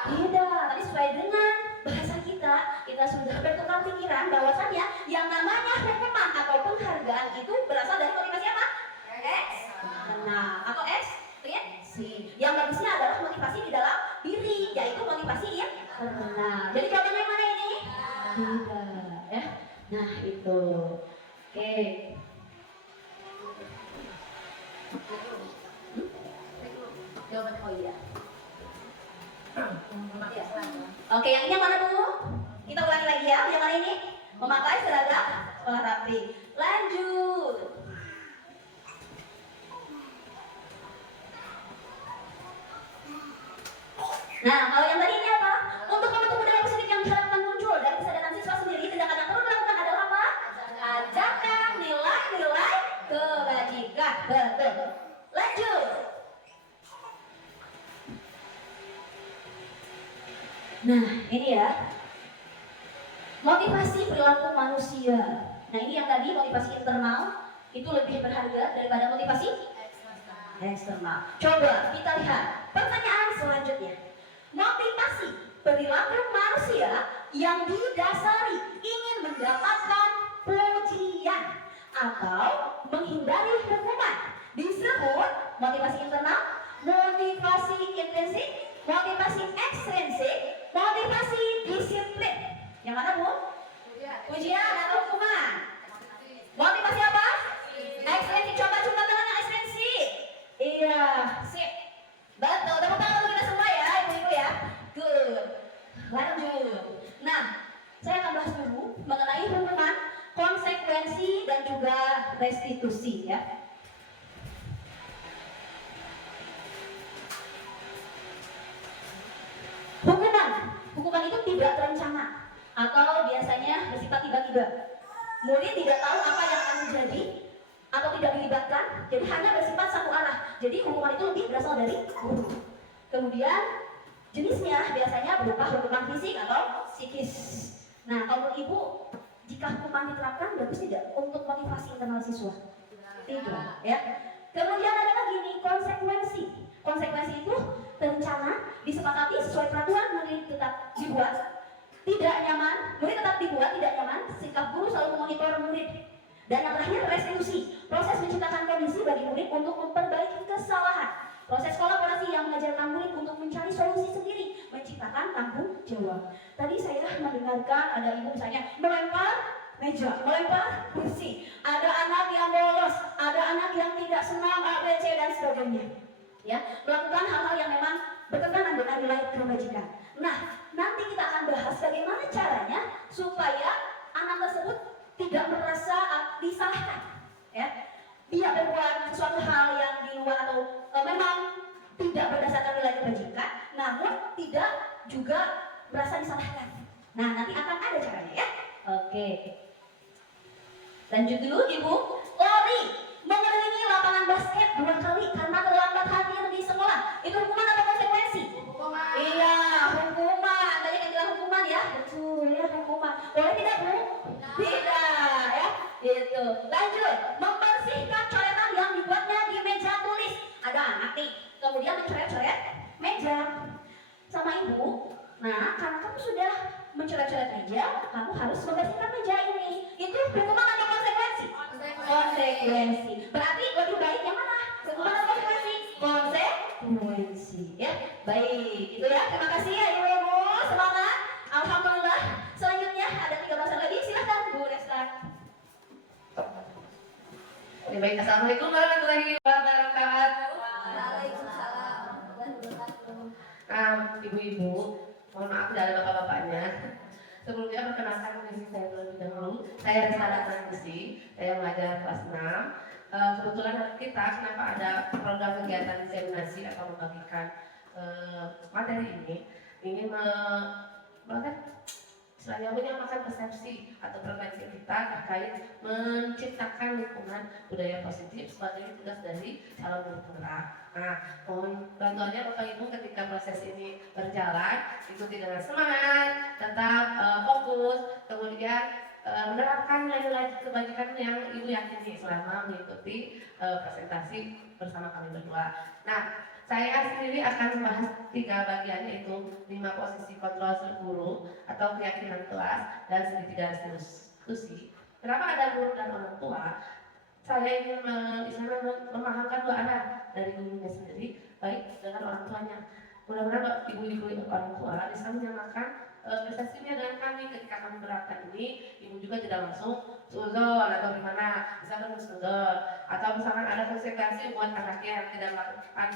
Tidak, tadi sesuai dengan bahasa kita sudah bertukar pikiran bahwasannya yang namanya hukuman atau penghargaan itu berasal dari motivasi apa? Nah, atau ekstrinsi. Yang bagusnya adalah motivasi di dalam diri, yaitu motivasi yang internal. Jadi jawabannya yang mana ini? Tidak, ya. Nah, itu. Oke. Jawabannya oh iya. Oke, yang ini yang mana Bu? Kita ulangi lagi ya, yang mana ini? Memakai seragam sekolah rapi. Lanjut. Nah, kalau yang tadi ini apa? Untuk membentuk budaya positif yang diharapkan muncul dari kesadaran siswa sendiri, tindakan yang perlu dilakukan adalah apa? Ajarkan nilai-nilai kebajikan. Betul. Lanjut. Nah, ini ya. Motivasi perilaku manusia. Nah, ini yang tadi motivasi internal itu lebih berharga daripada motivasi eksternal. Coba kita lihat pertanyaan selanjutnya. Motivasi perilaku manusia yang didasari ingin mendapatkan pujian atau menghindari hukuman disebut motivasi internal, motivasi intrinsik, motivasi ekstrinsik, motivasi disiplin. Yang mana Bu? Pujian atau hukuman? Motivasi apa? Ekstrinsik. Coba tangan yang ekstrinsik. Iya, sip. Betul, tepuk tangan untuk kita semua ya, ibu-ibu ya. Good. Lanjut. Nah, saya akan bahas dulu mengenai hukuman, konsekuensi dan juga restitusi ya. Hukuman itu tidak terencana atau biasanya bersifat tiba-tiba. Murid tidak tahu apa yang akan terjadi atau tidak dilibatkan, jadi hanya bersifat satu arah. Jadi hukuman itu lebih berasal dari guru. Kemudian jenisnya biasanya berupa hukuman fisik atau psikis. Nah, kalau ibu, jika hukuman diterapkan bagus tidak untuk motivasi internal siswa? Tidak, ya. Kemudian ada lagi nih konsekuensi. Konsekuensi itu terencana, disepakati sesuai peraturan, murid tetap dibuat tidak nyaman, murid tetap dibuat tidak nyaman, sikap guru selalu memonitor murid. Dan yang terakhir restitusi, proses menciptakan kondisi bagi murid untuk memperbaiki kesalahan. Proses kolaborasi yang mengajarkan murid untuk mencari solusi sendiri, menciptakan tanggung jawab. Tadi saya mendengarkan ada ibu misalnya melempar meja, melempar kursi, ada anak yang bolos, ada anak yang tidak senang ABC dan sebagainya. Ya, melakukan hal-hal yang memang bertentangan dengan nilai kebajikan. Nah, nanti kita akan bahas bagaimana caranya supaya anak tersebut tidak merasa disalahkan. Ya, dia berbuat sesuatu hal yang di luar atau memang tidak berdasarkan nilai kebajikan, namun tidak juga merasa disalahkan. Nah, nanti akan ada caranya ya. Oke. Lanjut dulu ibu. Lari mengelilingi lapangan basket 2 kali karena terlambat hadir di sekolah. Itu hukuman atau konsekuensi? Hukuman. Iya, hukuman. Tadi yang bilang hukuman ya. Betul ya, hukuman. Boleh tidak bu? Tidak ya. Gitu. Lanjut. Membersihkan coretan yang dibuatnya di meja tulis. Ada anak nih, kemudian mencoret-coret meja sama ibu. Nah, karena kamu sudah mencoret-coret meja, kamu harus membersihkan meja ini. Itu hukuman atau konsekuensi? Konsekuensi. Berarti lebih baik yang mana? Hukuman atau konsekuensi? Konsekuensi. Ya, baik. Itu ya. Terima kasih ya ibu-ibu. Semangat. Alhamdulillah. Selanjutnya ada 13 lagi. Silahkan Bu Resta. Baik, assalamualaikum warahmatullahi wabarakatuh. Waalaikumsalam warahmatullahi wabarakatuh. Ibu-ibu, mohon maaf tidak ada bapak-bapaknya. Sebelumnya perkenalkan diri saya terlebih dahulu. Saya Resta Transisi, saya mengajar kelas 6. Kebetulan kita kenapa ada program kegiatan diseminasi atau membagikan materi ini ingin istilahnya menyamakan persepsi atau preferensi kita terkait menciptakan lingkungan budaya positif sebagai tugas dari calon guru penggerak. Nah, mohon bantuannya Bapak Ibu ketika proses ini berjalan, ikuti dengan semangat, tetap fokus, kemudian menerapkan nilai-nilai kebajikan yang Ibu yakini selama mengikuti presentasi bersama kami berdua. Nah, saya sendiri akan membahas 3 bagian, yaitu 5 posisi kontrol guru atau keyakinan kelas dan segitiga restitusi. Kenapa ada guru dan orang tua? Saya ingin memahamkan 2 arah dari gurunya sendiri, baik dengan orang tuanya. Mudah-mudahan ibu-ibu orang tua bisa menyamakan prestasinya dengan kami ketika kami menerapkan ini. Ibu juga tidak langsung suzon atau gimana, misalkan suzon atau misalkan ada konsekuensi buat anaknya yang tidak melakukan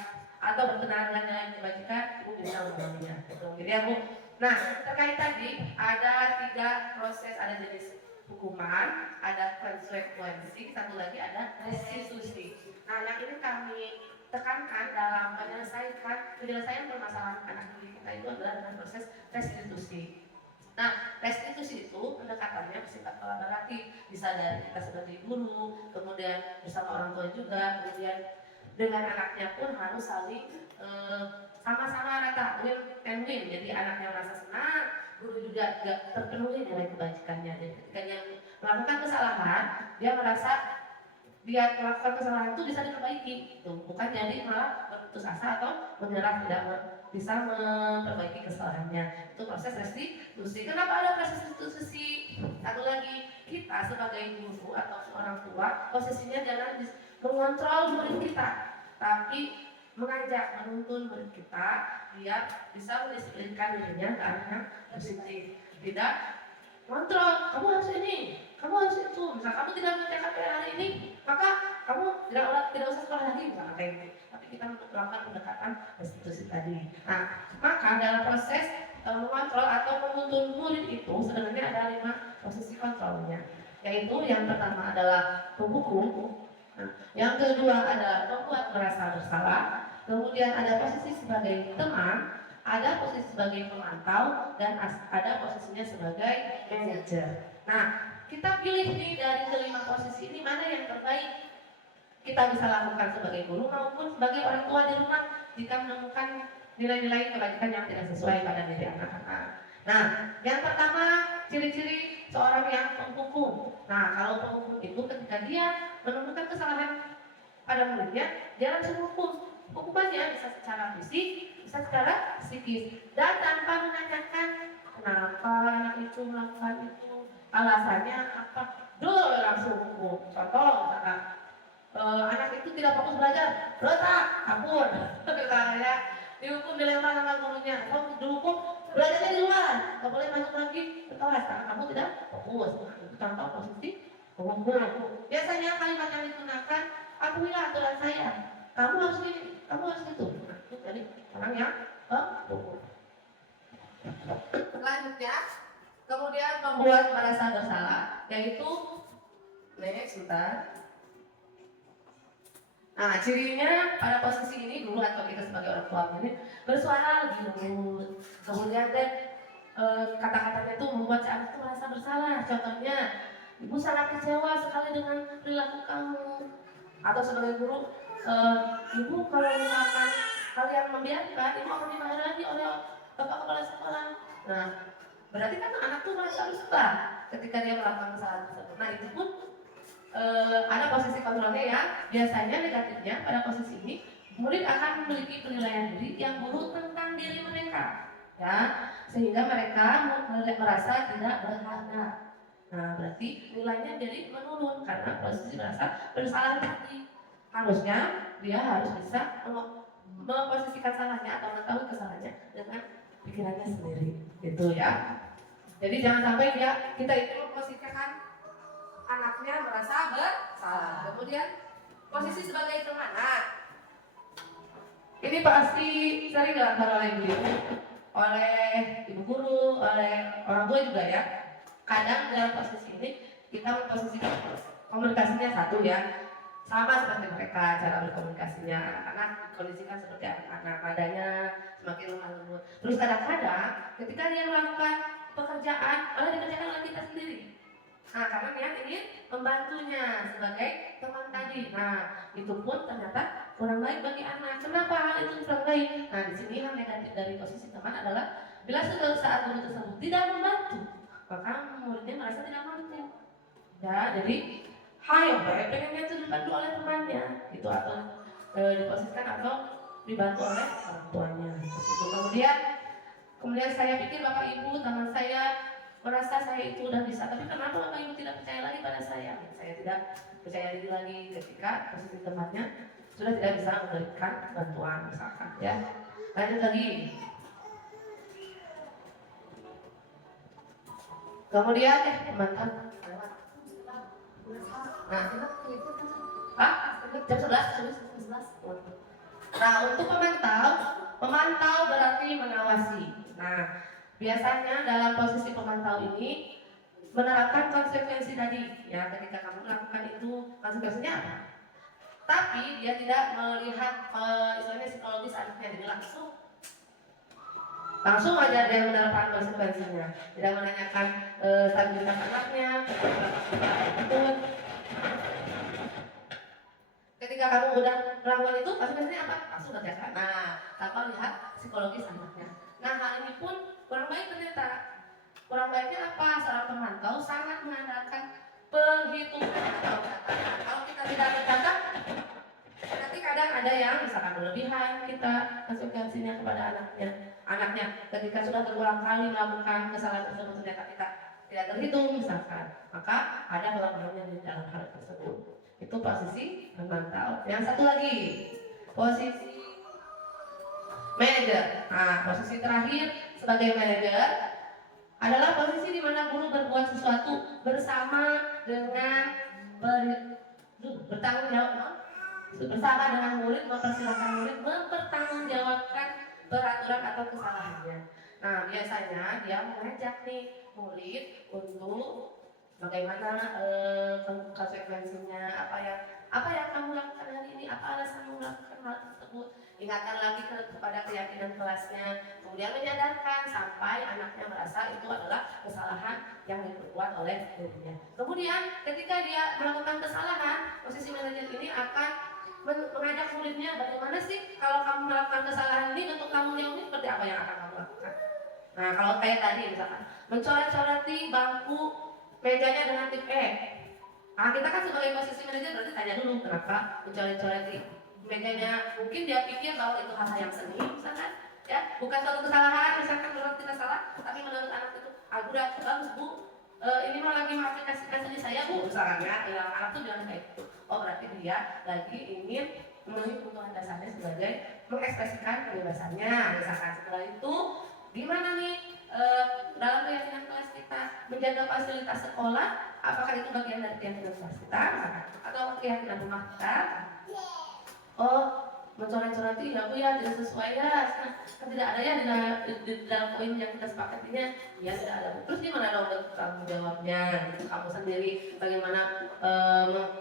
atau berkenaan dengan nilai kebajikan, ibu bisa memahaminya. Jadi ya Bu. Nah, terkait tadi ada 3 proses, ada jenis hukuman, ada konsekuensi, satu lagi ada restitusi. Nah, yang ini kami tekankan dalam penyelesaian permasalahan anak didik kita itu adalah dengan proses restitusi. Nah, restitusi itu pendekatannya bersifat kolaboratif, bisa dari kita sebagai guru, kemudian bersama orang tua juga, kemudian dengan anaknya pun harus saling sama-sama rata, win-win. Jadi anaknya merasa senang, guru juga terpenuhi nilai kebajikannya. Jadi ketika dia melakukan kesalahan, dia merasa dia melakukan kesalahan itu bisa diperbaiki, bukan jadi malah berputus asa atau menyerah tidak bisa memperbaiki kesalahannya. Itu proses restitusi. Kenapa ada proses restitusi? Satu lagi, kita sebagai guru atau orang tua posisinya jangan mengontrol murid kita, tapi mengajak, menuntun murid kita biar bisa mendisiplinkan dirinya ke arah yang positif. Tidak kontrol, kamu harus ini, kamu harus itu. Misal kamu tidak mengerjakan PR hari ini, maka kamu tidak usah sekolah lagi, misalnya kayak gitu. Tapi kita melakukan pendekatan restitusi tadi. Nah, maka dalam proses mengontrol atau menuntun murid itu sebenarnya ada 5 posisi kontrolnya. Yaitu yang pertama adalah penghukum. Nah, yang kedua adalah membuat merasa bersalah, kemudian ada posisi sebagai teman, ada posisi sebagai pemantau dan ada posisinya sebagai manajer. Nah, kita pilih nih dari kelima posisi ini mana yang terbaik kita bisa lakukan sebagai guru maupun sebagai orang tua di rumah jika menemukan nilai-nilai kebaikan yang tidak sesuai pada diri anak-anak. Nah, yang pertama ciri-ciri seorang yang penghukum. Nah, kalau penghukum itu ketika dia menemukan kesalahan pada muridnya, dia langsung hukum. Hukumannya bisa secara fisik, bisa secara psikis, dan tanpa menanyakan kenapa anak itu melakukan itu, alasannya apa, langsung hukum. Contoh, misalkan anak itu tidak fokus belajar, letak, kabur, misalnya dihukum dilempar sama gurunya, atau dihukum belajarnya di luar, nggak boleh masuk lagi ke kelas karena kamu tidak fokus. Itu contoh posisi penghukum. Biasanya kalimat yang digunakan, akuilah aturan saya, kamu harus ini, kamu harus itu. Nah, itu jadi orang yang penghukum. Selanjutnya, kemudian membuat merasa bersalah, yaitu next, sebentar. Nah, cirinya pada posisi ini dulu atau kita sebagai orang tua ini bersuara lebih lembut. Kemudian kata-katanya itu membuat si anak itu merasa bersalah. Contohnya, ibu sangat kecewa sekali dengan perilaku kamu. Atau sebagai guru, ibu kalau misalkan kalian membiarkan, ibu akan dimarahi lagi oleh bapak kepala sekolah. Nah, berarti kan anak tuh merasa bersalah ketika dia melakukan kesalahan tersebut. Nah, itu pun ada posisi kontrolnya yang biasanya negatifnya pada posisi ini murid akan memiliki penilaian diri yang buruk tentang diri mereka, ya, sehingga mereka merasa tidak berharga. Nah, berarti nilainya jadi menurun karena posisi merasa bersalah tadi. Harusnya dia harus bisa memposisikan salahnya atau mengetahui kesalahannya dengan pikirannya sendiri, gitu ya. Jadi jangan sampai kita itu memposisikan anaknya merasa bersalah. Kemudian posisi sebagai teman. Nah, ini pasti sering dilakukan oleh ibu, oleh ibu guru, oleh orang tua juga ya. Kadang dalam posisi ini kita memposisikan komunikasinya satu ya, sama seperti mereka cara berkomunikasinya. Anak-anak dikondisikan seperti anak-anak, nadanya semakin lemah lembut. Terus kadang-kadang ketika dia melakukan pekerjaan malah dikerjakan oleh kita sendiri. Nah, karena dia ingin membantunya sebagai teman tadi. Nah, itu pun ternyata kurang baik bagi anak. Kenapa hal itu kurang baik? Nah, di sini hal negatif dari posisi teman adalah bila suatu saat guru tersebut tidak membantu, maka muridnya merasa tidak mampu. Ya, jadi hayo pengennya itu dibantu oleh temannya, gitu, atau diposisikan atau dibantu oleh orang tuanya. Gitu. Kemudian saya pikir bapak ibu teman saya merasa saya itu udah bisa, tapi kenapa bapak ibu tidak percaya lagi pada saya? Saya tidak percaya diri lagi ketika posisi tempatnya sudah tidak bisa memberikan bantuan misalkan ya. Lanjut lagi. Kemudian mantap. Nah, jam 11. Nah, untuk pemantau berarti mengawasi. Nah, biasanya dalam posisi pemantau ini menerapkan konsekuensi tadi ya, ketika kamu melakukan itu konsekuensinya apa? Tapi dia tidak melihat istilahnya psikologis anaknya, jadi langsung aja dia menerapkan konsekuensinya, tidak menanyakan stabilitas anaknya, itu. Ketika kamu udah melakukan itu konsekuensinya apa? Langsung kerjakan. Nah, tanpa lihat psikologis anaknya. Nah, hal ini pun kurang baik ternyata. Kurang baiknya apa? Seorang pemantau sangat mengandalkan penghitungan atau catatan. Kalau kita tidak mencatat, nanti kadang ada yang misalkan berlebihan kita konsekuensinya kepada anaknya. Ketika sudah berulang kali melakukan kesalahan tersebut ternyata kita tidak terhitung misalkan, maka ada kelemahannya di dalam hal tersebut. Itu posisi pemantau. Yang satu lagi, posisi manajer. Nah, posisi terakhir sebagai manajer adalah posisi di mana guru berbuat sesuatu bersama dengan bertanggung jawab, bersama dengan murid, mempersilahkan murid mempertanggungjawabkan peraturan atau kesalahannya. Nah, biasanya dia mengajak nih murid untuk bagaimana konsekuensinya, apa yang kamu lakukan hari ini, apa alasan kamu melakukan hal tersebut. Ingatkan lagi kepada keyakinan kelasnya, kemudian menyadarkan sampai anaknya merasa itu adalah kesalahan yang diperbuat oleh gurunya. Kemudian ketika dia melakukan kesalahan, posisi manajer ini akan mengajak muridnya, bagaimana sih kalau kamu melakukan kesalahan ini, untuk kamu yang ini seperti apa yang akan kamu lakukan. Nah kalau kayak tadi misalkan mencoret-coreti bangku mejanya dengan tip E. Nah kita kan sebagai posisi manajer berarti tanya dulu kenapa mencoret-coreti mejanya. Mungkin dia pikir bahwa itu hal yang seni misalkan, ya bukan suatu kesalahan misalkan menurut kita salah, tapi menurut anak itu udah bagus bu, ini mah lagi mengaplikasikan seni saya bu misalkan ya, anak tuh bilang kayak gitu. Oh berarti dia lagi ingin memenuhi kebutuhan dasarnya sebagai mengekspresikan kebebasannya. Misalkan setelah itu gimana nih dalam keyakinan kelas kita menjaga fasilitas sekolah, apakah itu bagian dari keyakinan kelas kita misalkan, atau keyakinan rumah kita? Oh mencoret-coret itu ya bu ya tidak sesuai ya, kan tidak ada ya di dalam poin yang kita sepakatinya, ya tidak ada. Terus gimana dong tanggung jawabnya gitu, kamu sendiri bagaimana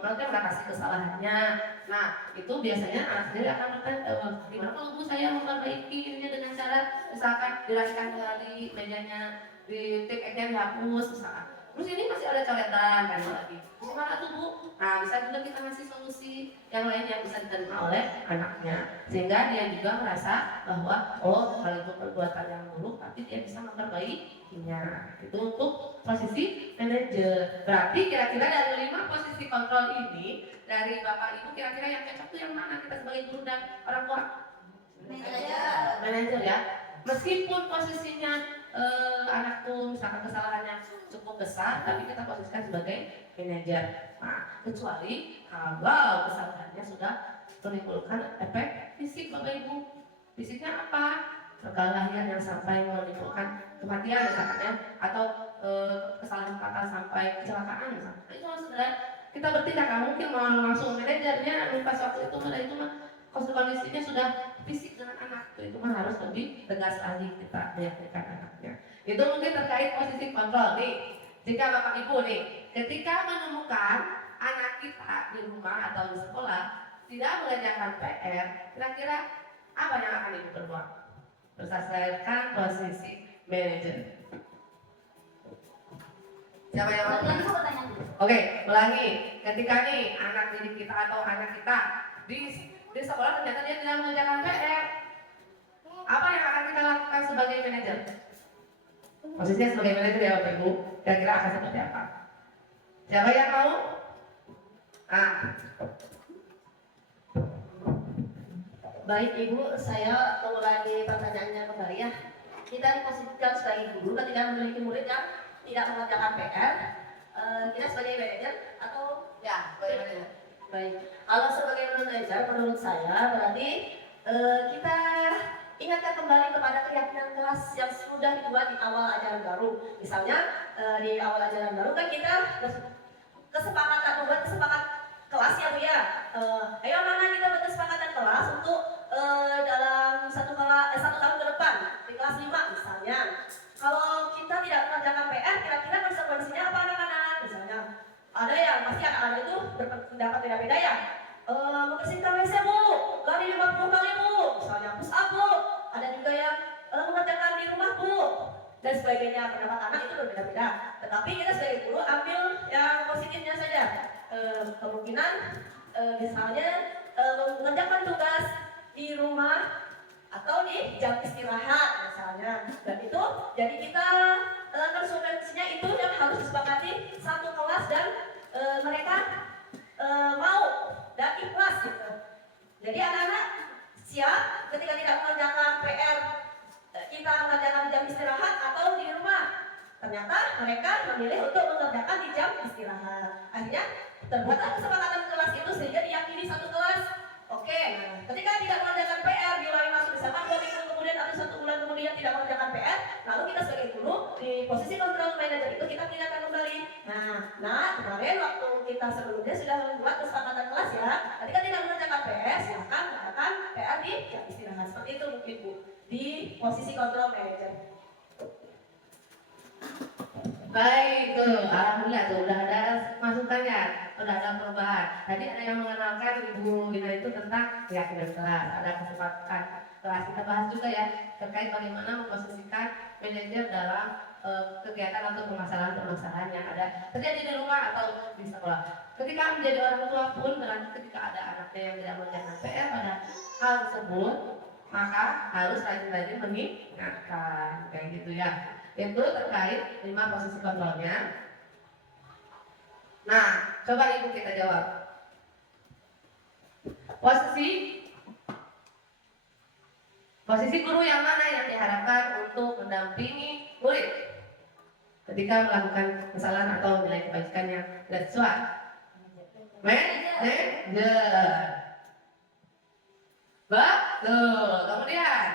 mereka mengatasi kesalahannya. Nah itu biasanya anak sendiri akan bertanya, gimana kalau bu saya memperbaiki ini dengan cara misalkan dirapikan kembali mejanya, di tip X-nya dihapus misalkan. Terus ini masih ada coretan kan lagi. Gimana tuh bu? Nah bisa juga kita ngasih solusi yang lain yang bisa diterima oleh anaknya, sehingga dia juga merasa bahwa oh hal itu perbuatan yang buruk, tapi dia bisa memperbaikinya. Itu untuk posisi manajer. Berarti kira-kira dari 5 posisi kontrol ini, dari bapak ibu kira-kira yang cocok tuh yang mana kita sebagai guru dan orang tua? Manajer ya. Meskipun posisinya anak tuh misalkan kesalahannya cukup besar, tapi kita posisikan sebagai manajer. Nah, kecuali kalau kesalahannya sudah menimbulkan efek fisik bapak ibu. Fisiknya apa? Perkelahian yang sampai menimbulkan kematian misalkan ya, atau kesalahan fatal sampai kecelakaan misalkan. Nah, itu harus segera kita bertindak. Nggak mungkin mau langsung manajernya pas waktu itu mah kondisinya sudah fisik dengan anak, itu mah harus lebih tegas lagi kita meyakinkan anaknya. Itu mungkin terkait posisi kontrol nih. Jika bapak ibu nih, ketika menemukan anak kita di rumah atau di sekolah tidak mengerjakan PR, kira-kira apa yang akan ibu perbuat? Berdasarkan posisi manajer. Siapa yang mau? Oke, ulangi. Ketika nih anak didik kita atau anak kita di sekolah ternyata dia tidak mengerjakan PR, apa yang akan kita lakukan sebagai manajer? Posisinya sebagai manajer ya Bapak Ibu, kira-kira akan seperti apa? Siapa yang mau? Baik Ibu, saya mengulangi pertanyaannya kembali ya. Kita diposisikan sebagai guru ketika memiliki murid yang tidak mengerjakan PR, kita sebagai manajer atau Ya, sebagai manajer. baik. Kalau sebagai manajer menurut saya berarti kita ingatkan kembali kepada keyakinan kelas yang sudah dibuat di awal ajaran baru. Misalnya di awal ajaran baru kan kita membuat kesepakatan kelas ya Bu ya. Ayo anak-anak kita buat kesepakatan kelas untuk dalam satu tahun ke depan di kelas 5 misalnya. Kalau kita tidak mengerjakan PR, kira-kira konsekuensinya apa anak-anak? Misalnya ada yang pasti anak-anak itu berpendapat beda-beda ya. Membersihkan WC Bu, lari 50 kali Bu, misalnya push up Bu. Ada juga yang mengerjakan di rumah Bu, dan sebagainya. Pendapat anak itu berbeda-beda. Tetapi kita sebagai guru ambil yang positifnya saja. Kemungkinan misalnya mengerjakan tugas di rumah atau di jam istirahat misalnya, dan itu jadi kita konsekuensinya itu yang harus disepakati satu kelas dan mereka mau dan ikhlas gitu. Jadi anak-anak siap ketika tidak mengerjakan PR, kita mengerjakan di jam istirahat atau di rumah. Ternyata mereka memilih untuk mengerjakan di jam istirahat. Akhirnya terbuatlah kesepakatan kelas itu sehingga diyakini satu kelas. Oke, nah ketika tidak mengerjakan PR mulai masuk misalkan 2 minggu kemudian atau 1 bulan kemudian tidak mengerjakan PR, lalu kita sebagai guru di posisi control manager itu kita pindahkan kembali. Nah kemarin waktu kita sebelumnya sudah membuat kesepakatan kelas ya, ketika tidak mengerjakan PR silakan menggunakan PR di jam istirahat. Seperti itu mungkin Bu di posisi control manager. Baik tuh, alhamdulillah tuh udah ada masukannya, udah ada perubahan. Tadi ada yang mengenalkan Ibu Ina itu tentang keyakinan kelas, ada kesepakatan kelas. Kita bahas juga ya terkait bagaimana memposisikan manajer dalam kegiatan atau permasalahan-permasalahan yang ada terjadi di rumah atau di sekolah. Ketika menjadi orang tua pun berarti ketika ada anaknya yang tidak mengerjakan PR pada hal tersebut, maka harus rajin-rajin mengingatkan, kayak gitu ya. Itu terkait 5 posisi kontrolnya. Nah, coba ibu kita jawab. Posisi guru yang mana yang diharapkan untuk mendampingi murid ketika melakukan kesalahan atau menilai kebaikan yang tidak sesuai? Manajer. Betul. Kemudian,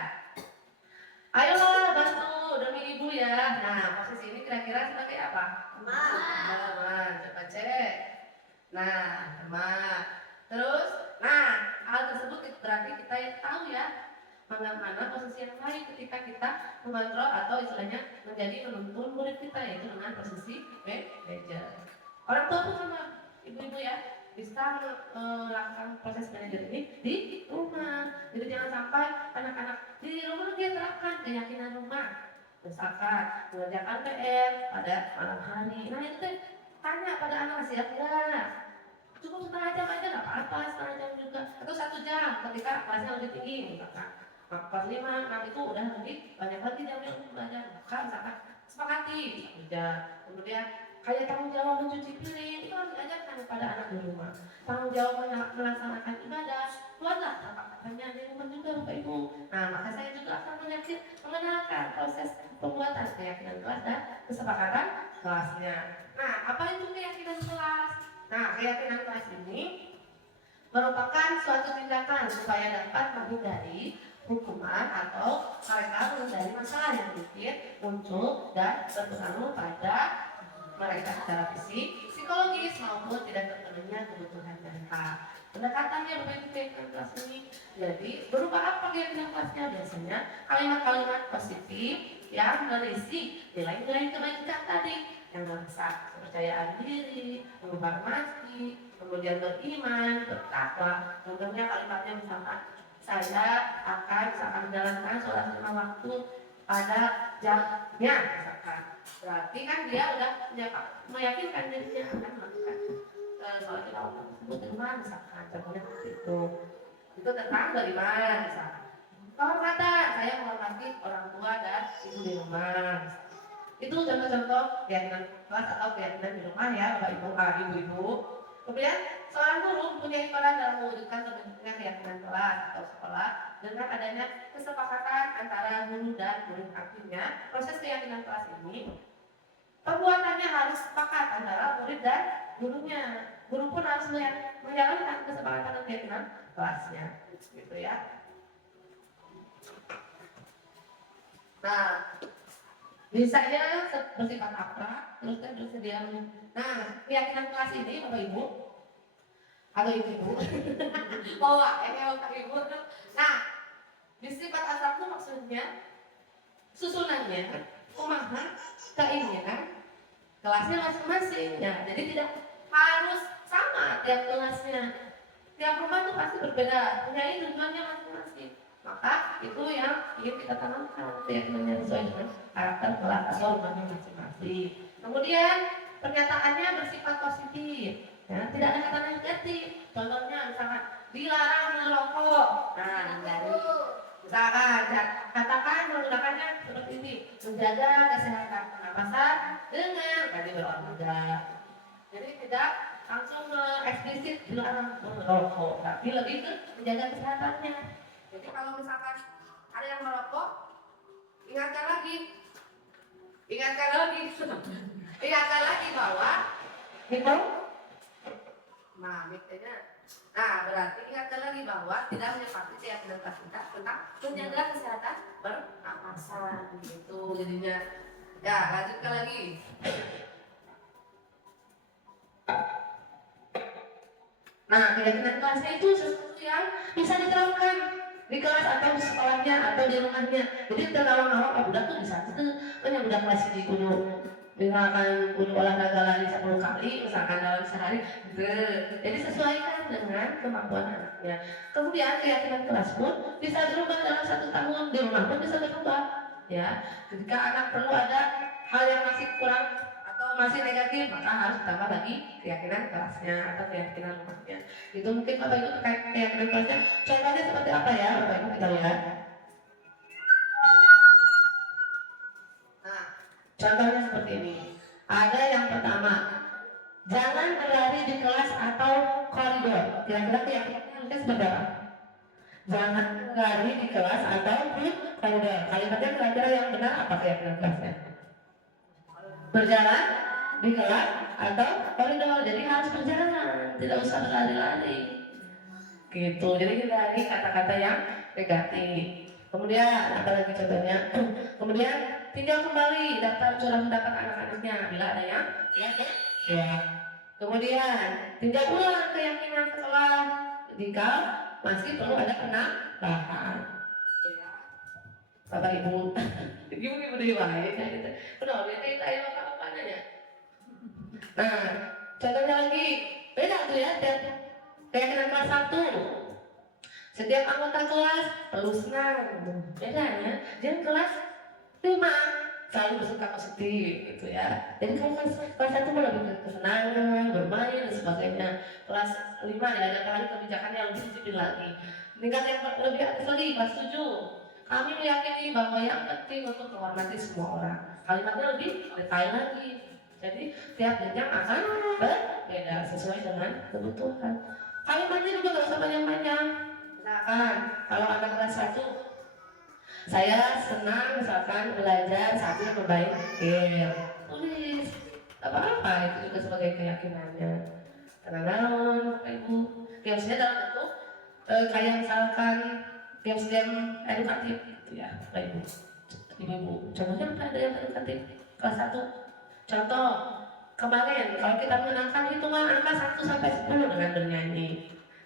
ayolah bantu demi ibu ya. Nah, posisi ini kira-kira sebagai apa? Teman. Coba cek. Nah, teman. Terus, hal tersebut berarti kita tahu ya mana posisi yang baik ketika kita mengontrol atau istilahnya menjadi penuntun murid kita, yaitu dengan posisi manajer. Orang tua pun sama, ibu-ibu ya, bisa melakukan proses manajer ini di rumah. Jadi jangan sampai anak-anak di rumah dia terapkan keyakinan rumah, misalkan mengerjakan PR pada malam hari. Nah itu teh tanya pada anak, siap nggak? Cukup setengah jam aja nggak apa-apa, setengah jam juga, atau 1 jam ketika kelasnya lebih tinggi misalkan. Nah, kelas 5, nanti itu udah lebih banyak lagi jamnya untuk belajar. Maka misalkan sepakati 1 jam. Kemudian kayak tanggung jawab mencuci piring itu harus diajarkan kepada anak di rumah. Tanggung jawab melaksanakan ibadah, buatlah kata-katanya di rumah juga Bapak Ibu. Nah, maka saya juga akan mengenalkan proses pembuatan keyakinan kelas dan kesepakatan kelasnya. Nah, apa itu keyakinan kelas? Nah, keyakinan kelas ini merupakan suatu tindakan supaya dapat menghindari hukuman atau mereka menghindari masalah yang mungkin muncul dan berpengaruh pada mereka secara fisik, psikologis maupun tidak terpenuhinya kebutuhan mereka. Pendekatannya berbeda dengan kelas ini. Jadi berupa apa keyakinan kelasnya? Biasanya kalimat-kalimat positif yang berisi nilai-nilai kebaikan tadi, yang merusak kepercayaan diri, menghormati, kemudian beriman, bertakwa. Contohnya kalimatnya misalkan saya akan menjalankan sholat 5 waktu pada jamnya misalkan. Berarti kan dia udah meyakinkan dirinya akan melakukan sholat 5 waktu tersebut dengan misalkan. Contohnya seperti itu. Itu tentang beriman misalkan. Kehormatan, saya menghormati orang tua dan ibu di rumah. Itu contoh-contoh keyakinan kelas atau keyakinan di rumah ya Bapak Ibu, ibu-ibu. Kemudian seorang guru mempunyai peran dalam mewujudkan terbentuknya keyakinan kelas atau sekolah dengan adanya kesepakatan antara guru dan murid. Artinya proses keyakinan kelas ini perbuatannya harus sepakat antara murid dan gurunya. Guru pun harus menjalankan kesepakatan dan keyakinan kelasnya, gitu ya. Nah, bisanya bersifat abstrak, terus kan bersedia. Nah, keyakinan kelas ini Bapak Ibu atau ibu-ibu bawa Bapak Ibu. Nah, bersifat abstrak itu maksudnya susunannya, kumaha, keinginan kelasnya masing-masing. Ya, jadi tidak harus sama tiap kelasnya. Tiap rumah itu pasti berbeda, punya tujuannya masing-masing. Maka itu yang ingin kita tanamkan, keyakinannya sesuai dengan karakter kelas atau rumahnya masing-masing. Kemudian pernyataannya bersifat positif, ya, tidak ada kata negatif. Contohnya misalkan dilarang merokok. Nah, dari misalkan katakan menggunakannya seperti ini, menjaga kesehatan pernapasan dengan tadi berolahraga. Jadi tidak langsung eksplisit dilarang merokok, tapi lebih ke menjaga kesehatannya. Jadi kalau misalkan ada yang merokok, ingatkan lagi bahwa itu, nah berarti ingatkan lagi bahwa tidak menyepakati keyakinan kita tentang menjaga kesehatan pernapasan, gitu jadinya. Ya, lanjutkan lagi. Nah, keyakinan kelasnya itu sesuatu yang bisa diterapkan di kelas atau di sekolahnya atau di rumahnya. Jadi kalau awak budak tuh bisa itu kan yang budak kelas di kuno misalkan guru olahraga lari 10 kali misalkan dalam sehari jadi sesuaikan dengan kemampuan anaknya. Kemudian keyakinan kelas pun bisa berubah dalam 1 tahun, di rumah pun bisa berubah ya. Ketika anak perlu ada hal yang masih kurang atau masih negatif, maka harus ditambah lagi keyakinan kelasnya atau keyakinan rumahnya. Itu mungkin Bapak Ibu terkait keyakinan kelasnya. Contohnya seperti apa ya Bapak Ibu, kita lihat. Nah, contohnya seperti ini. Ada yang pertama, jangan berlari di kelas atau koridor. Kira-kira keyakinannya seperti apa? Jangan berlari di kelas atau di koridor. Kalimatnya kira-kira yang benar apa keyakinan kelasnya? Berjalan di kelas atau koridor. Jadi harus berjalan, tidak usah berlari-lari. Gitu. Jadi hindari kata-kata yang negatif. Kemudian apa lagi contohnya? Kemudian tinjau kembali daftar curah pendapat anak-anaknya bila ada yang ya. Kemudian tinjau ulang keyakinan setelah jika masih perlu ada penambahan. Bapak Ibu, ibu di wae kan gitu. Kenapa itu ayo apa nanya? Nah, contohnya lagi beda tuh ya, keyakinan kelas 1. Setiap anggota kelas perlu senang, bedanya. Jangan kelas 5 selalu bersikap positif gitu ya. Jadi kalau kelas 1 mau lebih kesenangan, bermain dan sebagainya. Kelas 5 diadakan lagi kebijakan yang lebih disiplin lagi. Tingkat yang lebih atas lagi kelas 7. Kami meyakini bahwa yang penting untuk menghormati semua orang. Kalimatnya lebih detail lagi. Jadi tiap jenjang akan berbeda sesuai dengan kebutuhan. Kalimatnya juga nggak usah banyak-banyak. Misalkan kalau anak kelas 1, saya senang misalkan belajar sambil bermain game. Tulis apa-apa itu juga sebagai keyakinannya. Tenang, Bapak Ibu. Gamesnya dalam bentuk kayak misalkan game edukatif gitu ya, Bapak Ibu. Ibu, contohnya apa ada yang edukatif kelas 1? Contoh kemarin kalau kita mengenalkan hitungan angka 1 sampai 10 dengan bernyanyi.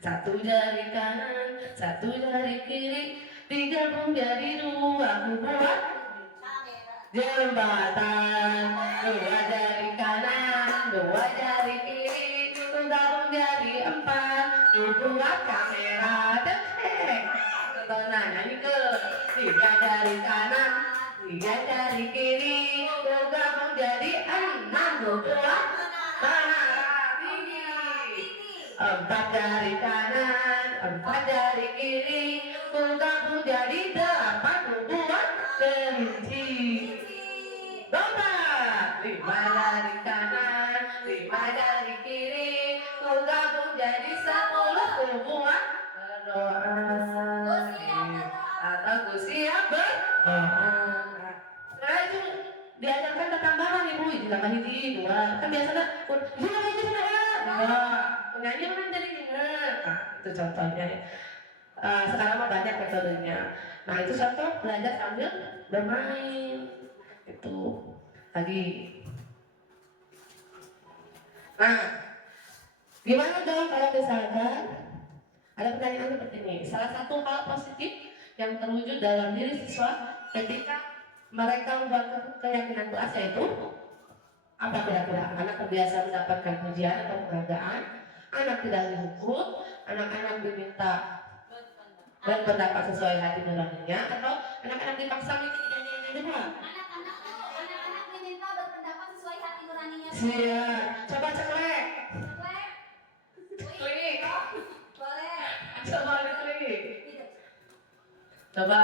1 jari kanan, 1 jari kiri, digabung jadi 2, aku buat jembatan. 2 jari kanan, 2 jari kiri, digabung jadi 4, aku buat kamera. Contohnya nyanyi ke 3 jari kanan, 3 jari kiri, digabung jadi 6, aku buat menara tinggi. 4 jari kanan, 4 jari kiri, gabung jadi 8, buat kelinci. Domba. 5 jari kanan, 5 jari kiri, gabung jadi 10, buat berdoa. Atau siap berdoa. Nah itu diajarkan ketambahan Ibu, ditambah hiji, 2. Kan biasanya penyanyi kan jadi ingat. Nah, itu contohnya ya. Sekarang mah banyak metodenya. Nah itu contoh belajar sambil bermain. Itu lagi. Nah, gimana dong kalau misalkan ada pertanyaan seperti ini? Salah satu hal positif yang terwujud dalam diri siswa ketika mereka membuat keyakinan kelas yaitu apa kira-kira? Anak terbiasa mendapatkan pujian atau penghargaan, anak tidak dihukum, anak-anak diminta berpendapat sesuai hati nuraninya, atau anak-anak dipaksa mengikuti juga. Anak-anak diminta berpendapat sesuai hati nuraninya. Siap. Coba ceklek. Ceklek. Klik. Boleh. Coba diklik. Coba.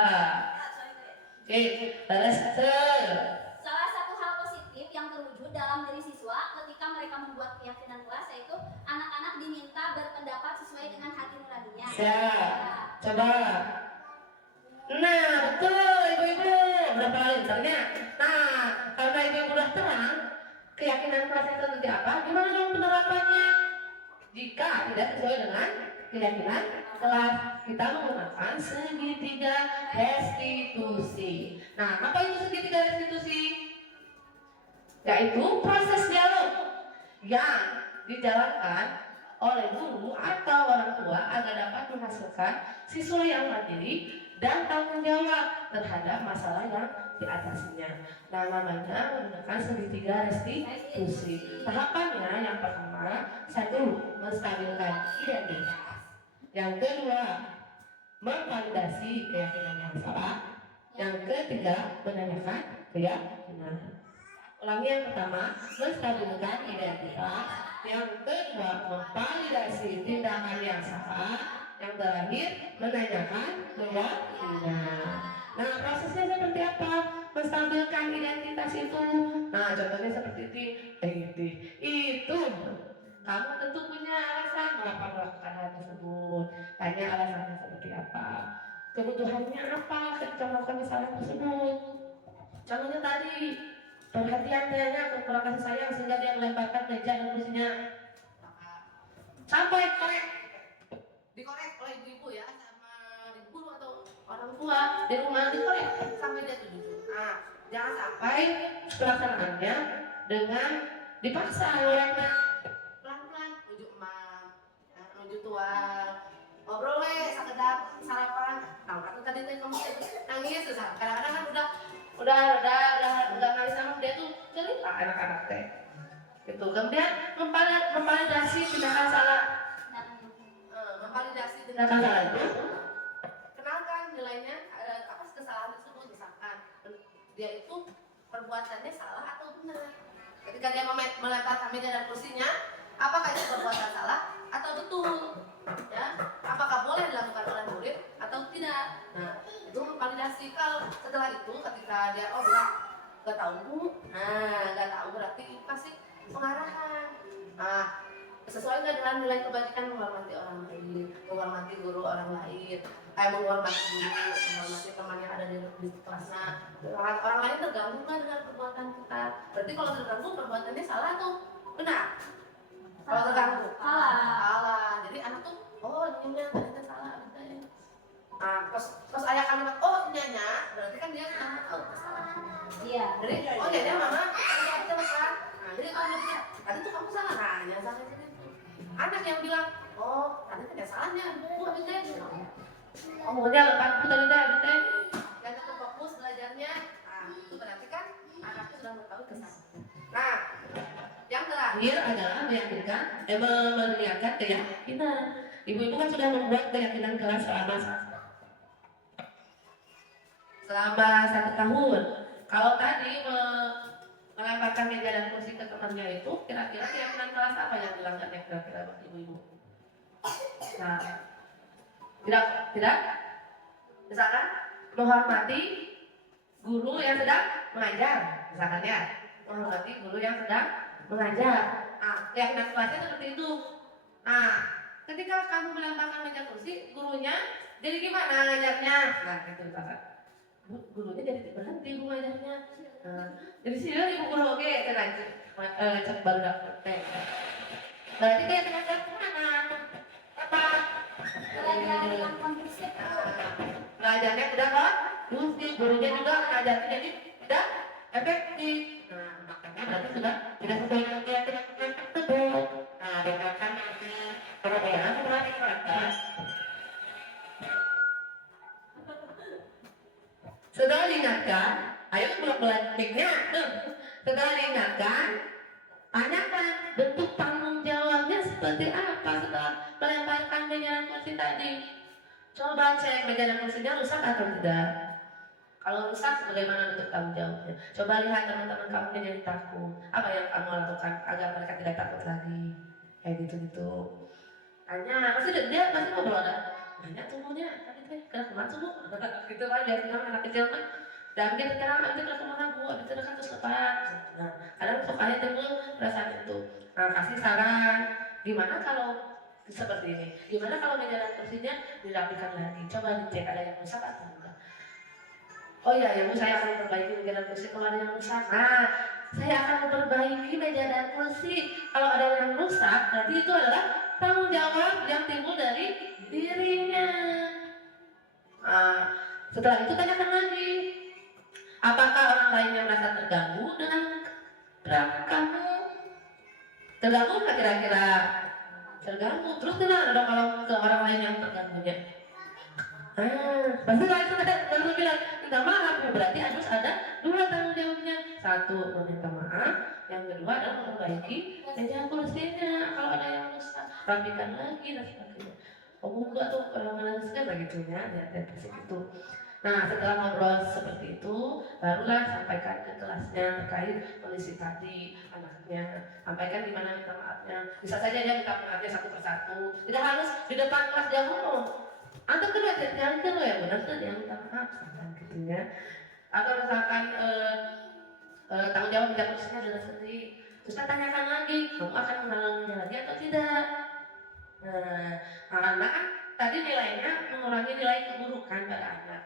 Oke, beres. Salah satu hal positif yang terwujud dalam diri siswa ketika mereka membuat keyakinan kelas yaitu anak-anak diminta berpendapat sesuai dengan hati nuraninya. Siap. Coba. Nah, betul Ibu-ibu. Berapa kali misalnya? Nah, karena Ibu-ibu udah terang keyakinan kelas itu seperti apa, gimana dong penerapannya? Jika tidak sesuai dengan keyakinan kelas, kita menggunakan segitiga restitusi. Nah, apa itu segitiga restitusi? Yaitu proses dialog yang dijalankan oleh guru atau orang tua agar dapat menghasilkan siswa yang mandiri dan tanggung jawab terhadap masalah yang diatasinya. Nah, namanya menggunakan segitiga restitusi. Tahapannya yang pertama, 1. Menstabilkan identitas. Yang kedua, memvalidasi keyakinan yang salah. Yang ketiga, menanyakan keyakinan. Ulangi yang pertama, menstabilkan identitas. Yang kedua, memvalidasi tindakan yang salah. Yang terakhir, menanyakan keyakinan. Nah, prosesnya seperti apa? Menstabilkan identitas itu. Nah, contohnya seperti itu. Kamu tentu punya alasan mengapa melakukan hal tersebut. Tanya alasannya seperti apa. Kebutuhannya apa ketika melakukan kesalahan tersebut. Contohnya tadi, perhatian tanya kurang kasih sayang sehingga dia melemparkan meja dan kursinya. Sampai dikorek oleh ibu-ibu ya, sama ibu guru atau orang tua di rumah, dikorek sampai dia tujuh. Nah, jangan sampai pelaksanaannya dengan dipaksa olehnya. Pelan-pelan menuju emak, menuju tua, ngobrol sekedar sarapan. Nah, kan tadi kamu nangis tuh, kadang-kadang kan udah nangis sama dia tuh cerita anak-anak teh. Gitu. Kemudian memvalidasi tindakan salah. Memvalidasi tindakan salah itu, kenalkan nilainya apa kesalahan tersebut, misalkan dia itu perbuatannya salah atau benar. Ketika dia melemparkan meja dan kursinya, apakah itu perbuatan salah atau betul? Ya, apakah boleh dilakukan oleh murid atau tidak? Nah, itu memvalidasi. Kalau setelah itu, ketika dia bilang nggak tahu bu, nggak tahu berarti pasti pengarahan. Nah, sesuai nggak dengan nilai kebajikan, menghormati orang lain, menghormati guru orang lain, menghormati guru, menghormati teman yang ada di kelasnya. Orang lain terganggu nggak dengan perbuatan kita? Berarti kalau terganggu perbuatannya salah atau benar? Kalau terganggu salah. Jadi anak tuh ini ternyata salah gitu ya. Nah, terus ayah kalimat nyanyi, berarti kan dia sudah tahu kesalahan. Iya. Jadi nyanyi mama, kita makan. Nah, jadi kalau dia tadi tuh kamu salah, nah salah jadi itu. Anak yang bilang, tadi tidak salahnya, bu habis deh. Maunya lepas bu tadi dah, habis deh. Yang tetap fokus belajarnya, itu berarti kan anaknya sudah mengetahui kesalahan. Nah, yang terakhir adalah menyiapkan keyakinan. Ibu-ibu kan sudah membuat keyakinan kelas selama 1 tahun. Kalau tadi melemparkan meja dan kursi ke temannya itu, kira-kira keyakinan kelas apa yang dilanggarnya kira-kira ibu-ibu? Nah, tidak, misalkan menghormati guru yang sedang mengajar, misalkan ya, menghormati guru yang sedang mengajar. Nah, keyakinan kelasnya seperti itu. Nah, ketika kamu melemparkan meja kursi, gurunya jadi gimana ngajarnya? Nah, gitu misalkan. Gurunya jadi berhenti mengajarnya. Jadi sih ibu guru oke, cek baru dapet teh. Berarti dia tidak kemana? Apa? Belajarnya tidak kondusif, gurunya juga mengajarnya jadi tidak efektif. Nah, makanya berarti sudah tidak sesuai dengan keyakinan tersebut. Nah, dengarkan nanti perbedaan perhatikan. Setelah diingatkan, ayo belak-beliknya. Setelah diingatkan, tanyakan bentuk tanggung jawabnya seperti apa setelah melemparkan meja dan kursi tadi. Coba cek meja dan kursinya rusak atau tidak. Kalau rusak, bagaimana bentuk tanggung jawabnya? Coba lihat teman-teman kamu yang jadi takut. Apa yang kamu lakukan agar mereka tidak takut lagi? Kayak gitu-gitu. Tanya, pasti dia pasti ngobrol ada. Banyak tubuhnya, tapi teh kena kemana tubuh? Gitu kan, dia bilang anak kecil kan. Dan dia terkenal nanti kena kemana bu, abis itu kan terus lepas. Nah, kadang suka aja timbul perasaan itu. Nah, kasih saran, gimana kalau seperti ini? Gimana kalau meja dan kursinya dirapikan lagi? Coba dicek ada yang rusak atau enggak. Oh iya, ya bu, saya akan memperbaiki meja dan kursi kalau ada yang rusak. Nah, saya akan memperbaiki meja dan kursi. Kalau ada yang rusak, berarti itu adalah tanggung jawab yang timbul dari dirinya. Setelah itu tanyakan lagi, apakah orang lain yang merasa terganggu dengan perilaku kamu? Terganggu nggak kira-kira? Terganggu. Terus gimana dong kalau ke orang lain yang terganggunya? Pasti langsung bilang, minta maaf, ya berarti harus ada dua tanggung jawabnya. Satu meminta maaf, yang kedua adalah memperbaiki ejakulasinya. Kalau ada yang rusak, rapikan lagi dan sebagainya. Enggak tuh kalau menangis kan begitu ya, ada prinsip itu. Nah, setelah ngobrol seperti itu, barulah sampaikan ke kelasnya terkait kondisi tadi anaknya. Sampaikan di mana minta maafnya. Bisa saja dia minta maafnya satu persatu. Tidak harus di depan kelas dia ngomong. Antum kedua jangan kedua ya benar tuh dia minta maaf, gitu ya. Atau misalkan tanggung jawab ejakulasinya sudah sendiri. Terus kita tanyakan lagi, kamu akan mengulanginya lagi atau tidak? Nah, karena kan tadi nilainya mengurangi nilai keburukan pada anak,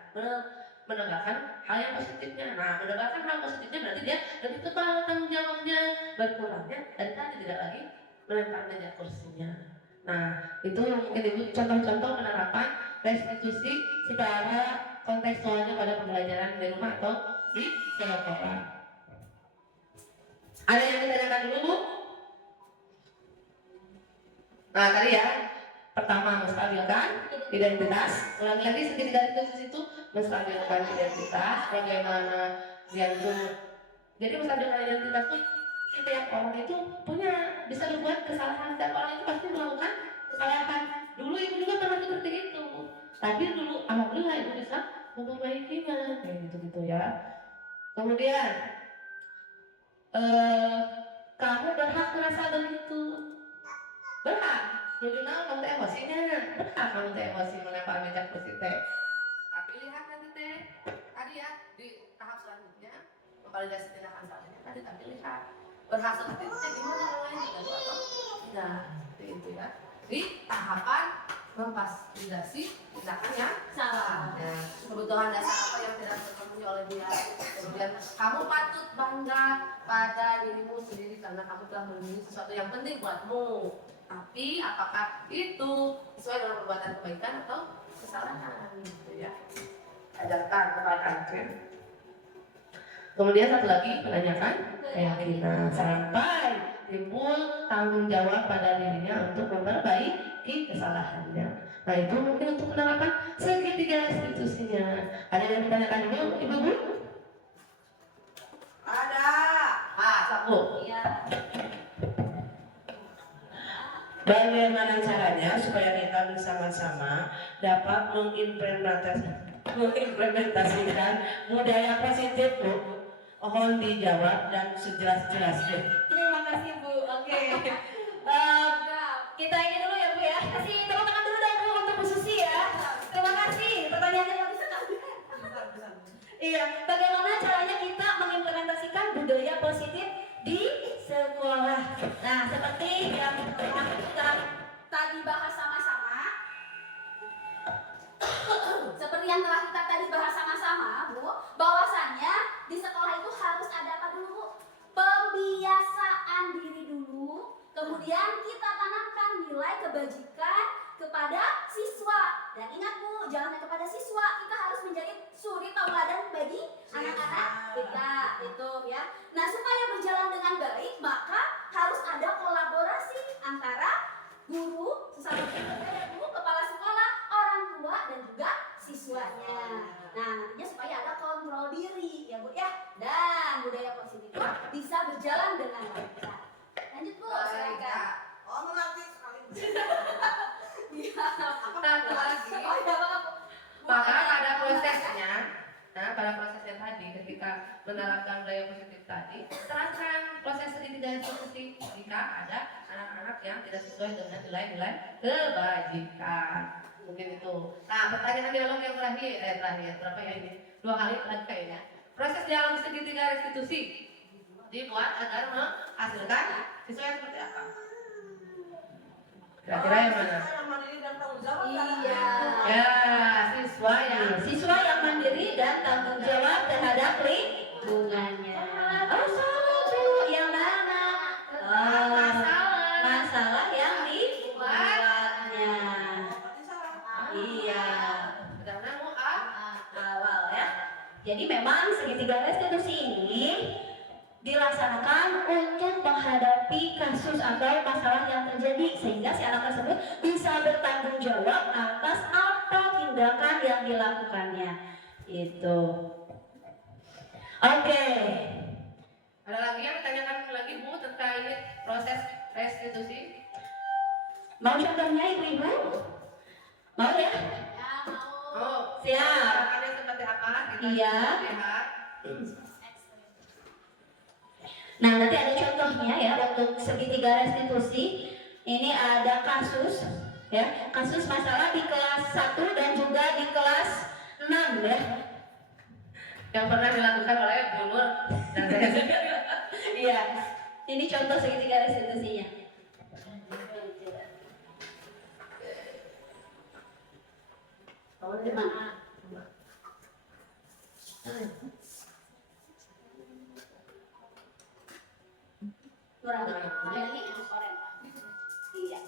menegakkan hal yang positifnya. Nah, menegakkan hal positifnya berarti dia lebih tebal tanggung jawabnya, berkurangnya dari tadi tidak lagi melempar meja kursinya. Nah, itu mungkin ibu contoh-contoh penerapan restitusi secara kontekstualnya pada pembelajaran di rumah atau di sekolah. Ada yang ditanyakan dulu, Bu? Nah, tadi ya, pertama menstabilkan identitas. Ulangi lagi segitiga itu menstabilkan identitas. Bagaimana dia itu? Jadi menstabilkan identitas itu setiap orang itu punya bisa berbuat kesalahan. Setiap orang itu pasti melakukan kesalahan. Dulu ibu juga pernah seperti itu. Tapi dulu alhamdulillah ibu bisa memperbaikinya, kayak gitu ya. Kemudian kamu berhak merasa begitu. Berhak. Jujurnya kamu emosinya. Berhak kamu emosi melempar meja kursi teh. Tapi lihat nanti teh. Tadi ya di tahap selanjutnya memvalidasi tindakan selanjutnya tadi tapi lihat berhak seperti itu gimana orang lain juga atau tidak. Seperti itu ya. Di tahapan memvalidasi tindakan yang salah. Nah, kebutuhan dasar apa yang tidak terpenuhi oleh dia. Kemudian kamu patut bangga pada dirimu sendiri karena kamu telah melindungi sesuatu yang penting buatmu. Tapi apakah itu sesuai dengan perbuatan kebaikan atau kesalahan gitu ya. Ajarkan kepada anak. Kemudian satu lagi menanyakan keyakinan sampai timbul tanggung jawab pada dirinya untuk memperbaiki kesalahannya. Nah itu mungkin untuk penerapan segitiga restitusinya. Ada yang ditanyakan dulu ibu-ibu? Ada. Sabu. Iya. Bagaimana caranya supaya kita bersama-sama dapat mengimplementasikan budaya positif, Bu? Mohon dijawab dan sejelas-jelasnya. Terima kasih Bu. Oke. Kita ini dulu ya Bu ya. Kasih tepuk tangan dulu dong Bu untuk Bu Susi ya. Terima kasih. Pertanyaannya bagus sekali. Iya. Bagaimana caranya kita mengimplementasikan budaya positif di sekolah? Nah, seperti yang kita tadi bahas sama-sama. Seperti yang telah kita tadi bahas sama-sama, Bu, bahwasannya di sekolah itu harus ada apa dulu, Bu? Pembiasaan diri dulu. Kemudian kita tanamkan nilai kebajikan kepada siswa. Dan ingat Bu, jangan hanya kepada siswa, kita harus menjadi suri tauladan bagi anak-anak kita, itu ya. Nah, supaya berjalan dengan baik, maka harus ada kolaborasi antara guru, sesama guru, kepala sekolah, orang tua, dan juga siswanya. Nah, nantinya supaya ada kontrol diri, ya Bu ya. Dan budaya positif itu bisa berjalan dengan lancar. Lanjut Bu, silakan. Oh, mengerti sekali. Iya. Satu lagi. Oh, iya, Pak. Maka pada prosesnya, pada prosesnya tadi ketika menerapkan budaya positif tadi, terapkan proses segitiga restitusi jika ada anak-anak yang tidak sesuai dengan nilai-nilai kebajikan. Mungkin itu. Nah, pertanyaan dialog yang terakhir berapa ya ini? 2 kali lagi kayaknya. Proses dalam segitiga restitusi dibuat agar menghasilkan siswa yang seperti apa? Kira-kira yang mana? Yang mandiri dan tanggung jawab. Iya. Ya, siswa yang Mandiri dan tanggung jawab terhadap lingkungannya. Oh, salah Bu. Yang mana? Masalah yang dibuatnya. Iya. Awal ya. Jadi memang segitiga restitusi ini dilaksanakan untuk menghadapi kasus atau masalah yang terjadi sehingga si anak tersebut bisa bertanggung jawab atas apa tindakan yang dilakukannya. Itu. Oke. Ada lagi yang ditanyakan lagi Bu terkait proses restitusi? Mau contohnya ibu-ibu? Mau ya? Oh, Siap. harapannya seperti apa? Kita Iya. lihat. Nah, nanti ada contohnya ya untuk segitiga restitusi. Ini ada kasus ya, kasus masalah di kelas 1 dan juga di kelas 6 ya. Yang pernah dilakukan oleh Bu Nur dan saya sendiri. Iya. Ini contoh segitiga restitusinya. Kurang ini oren. Iya.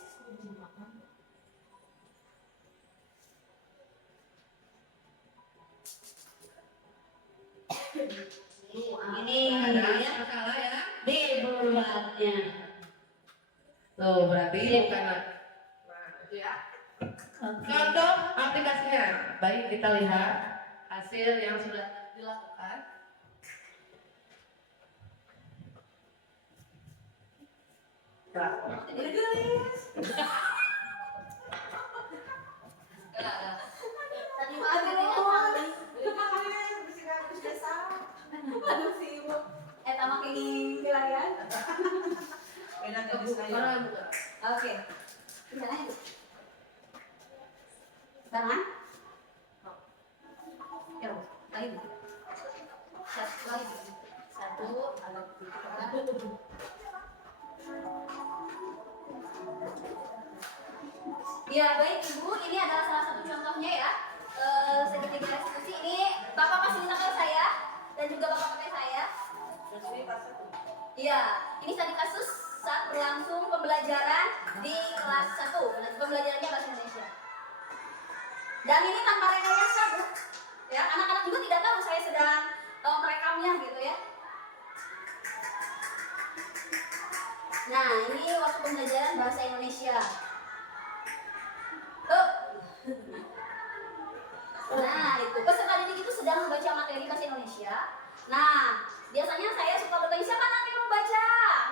Ini Ada ya masalah ya? dibuatnya. Tuh, berarti bukan. Nah, itu ya. Contoh aplikasinya. Baik, kita lihat hasil yang sudah dilakukan. Tadi sama kini pilihan. Beda tulis saya. Orang juga. Oke. Gimana ya? Tangan. Ya, lagi. Satu lagi. Satu, alat tiga. Ya baik Ibu, ini adalah salah satu contohnya ya. Segitiga restitusi ini Bapak fasilitator saya dan juga Bapak pakai saya. Iya, ini tadi kasus saat berlangsung pembelajaran di kelas 1. Pembelajarannya bahasa Indonesia. Dan ini tanpa rekayasa, Bu. Ya, anak-anak juga tidak tahu saya sedang merekamnya gitu ya. Nah, ini waktu pembelajaran bahasa Indonesia. Tuh. Nah, itu peserta didik itu sedang membaca materi bahasa Indonesia. Nah, biasanya saya suka bertanya siapa nanti yang mau baca.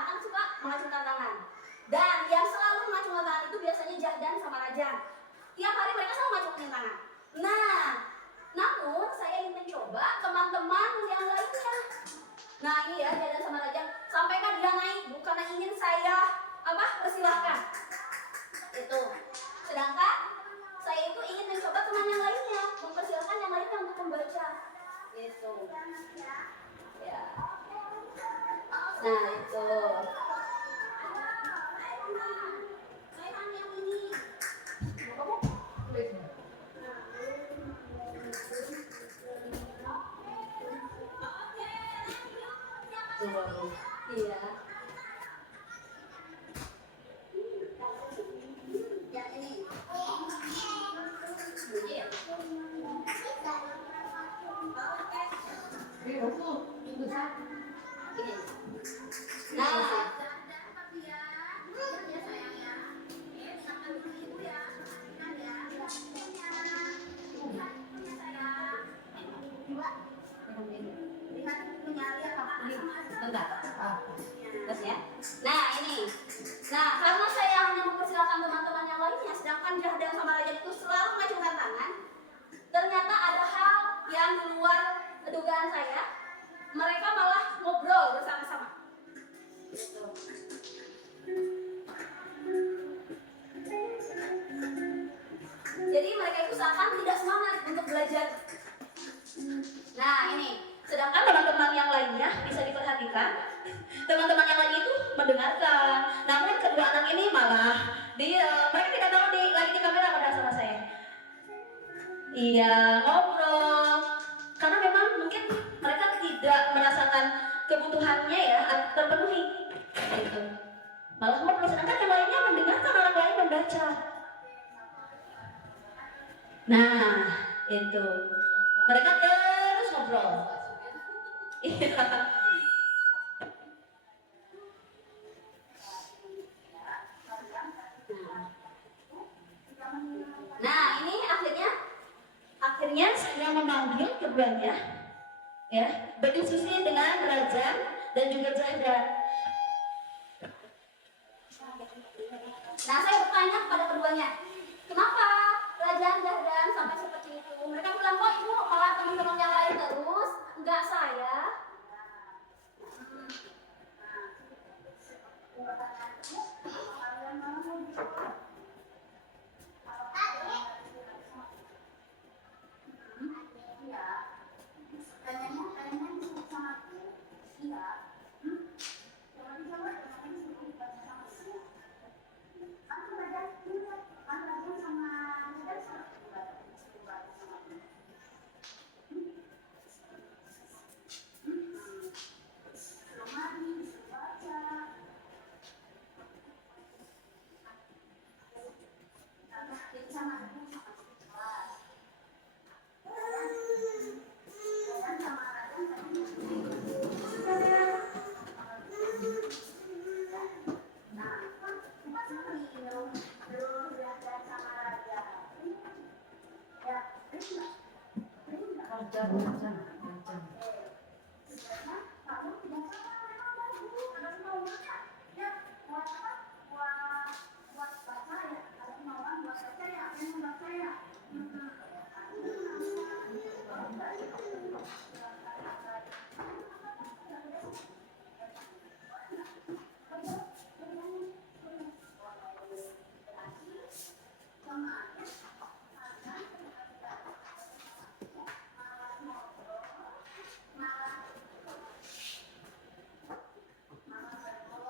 Anak suka mengacungkan tangan. Dan yang selalu mengacungkan tangan itu biasanya Jahdan sama Rajan. Tiap hari mereka selalu mengacungkan tangan. Nah, namun saya ingin mencoba teman-teman yang lainnya. Nah, ini ya Jahdan sama Rajan. Sampaikan dia naik bukan ingin saya persilahkan. Itu. Sedangkan saya itu ingin mencoba teman yang lainnya, mempersilahkan yang lainnya untuk membaca. Gitu. Ya. Nah, itu. Saya yang ini. Iya. Yang ini. Iya. Nah, terus ya. Nah ini. Nah karena saya hanya mempersilahkan teman-teman yang lainnya, sedangkan Jahdan sama Rajan itu selalu mengacungkan tangan. Ternyata ada hal yang di luar dugaan saya. Mereka malah ngobrol bersama-sama. Gitu. Jadi mereka itu seakan tidak semangat untuk belajar. Nah ini, sedangkan teman-teman yang lainnya bisa diperhatikan. Teman-teman yang lain itu mendengarkan. Namun kedua anak ini malah mereka tidak tahu lagi di kamera pada sama saya. Iya ngobrol. Karena memang mungkin mereka tidak merasakan kebutuhannya ya terpenuhi. Gitu. Malah ngobrol, sedangkan yang lainnya mendengarkan orang lain membaca. Nah, itu. Mereka terus ngobrol. Iya. Nah, ini akhirnya selanjutnya saya memanggil keduanya ya berdiskusi dengan Rajan dan juga Zahra. Nah, saya bertanya kepada keduanya, kenapa Rajan, Zahran sampai seperti itu? Mereka bilang, kok ibu malah teman-teman yang lain terus, enggak saya.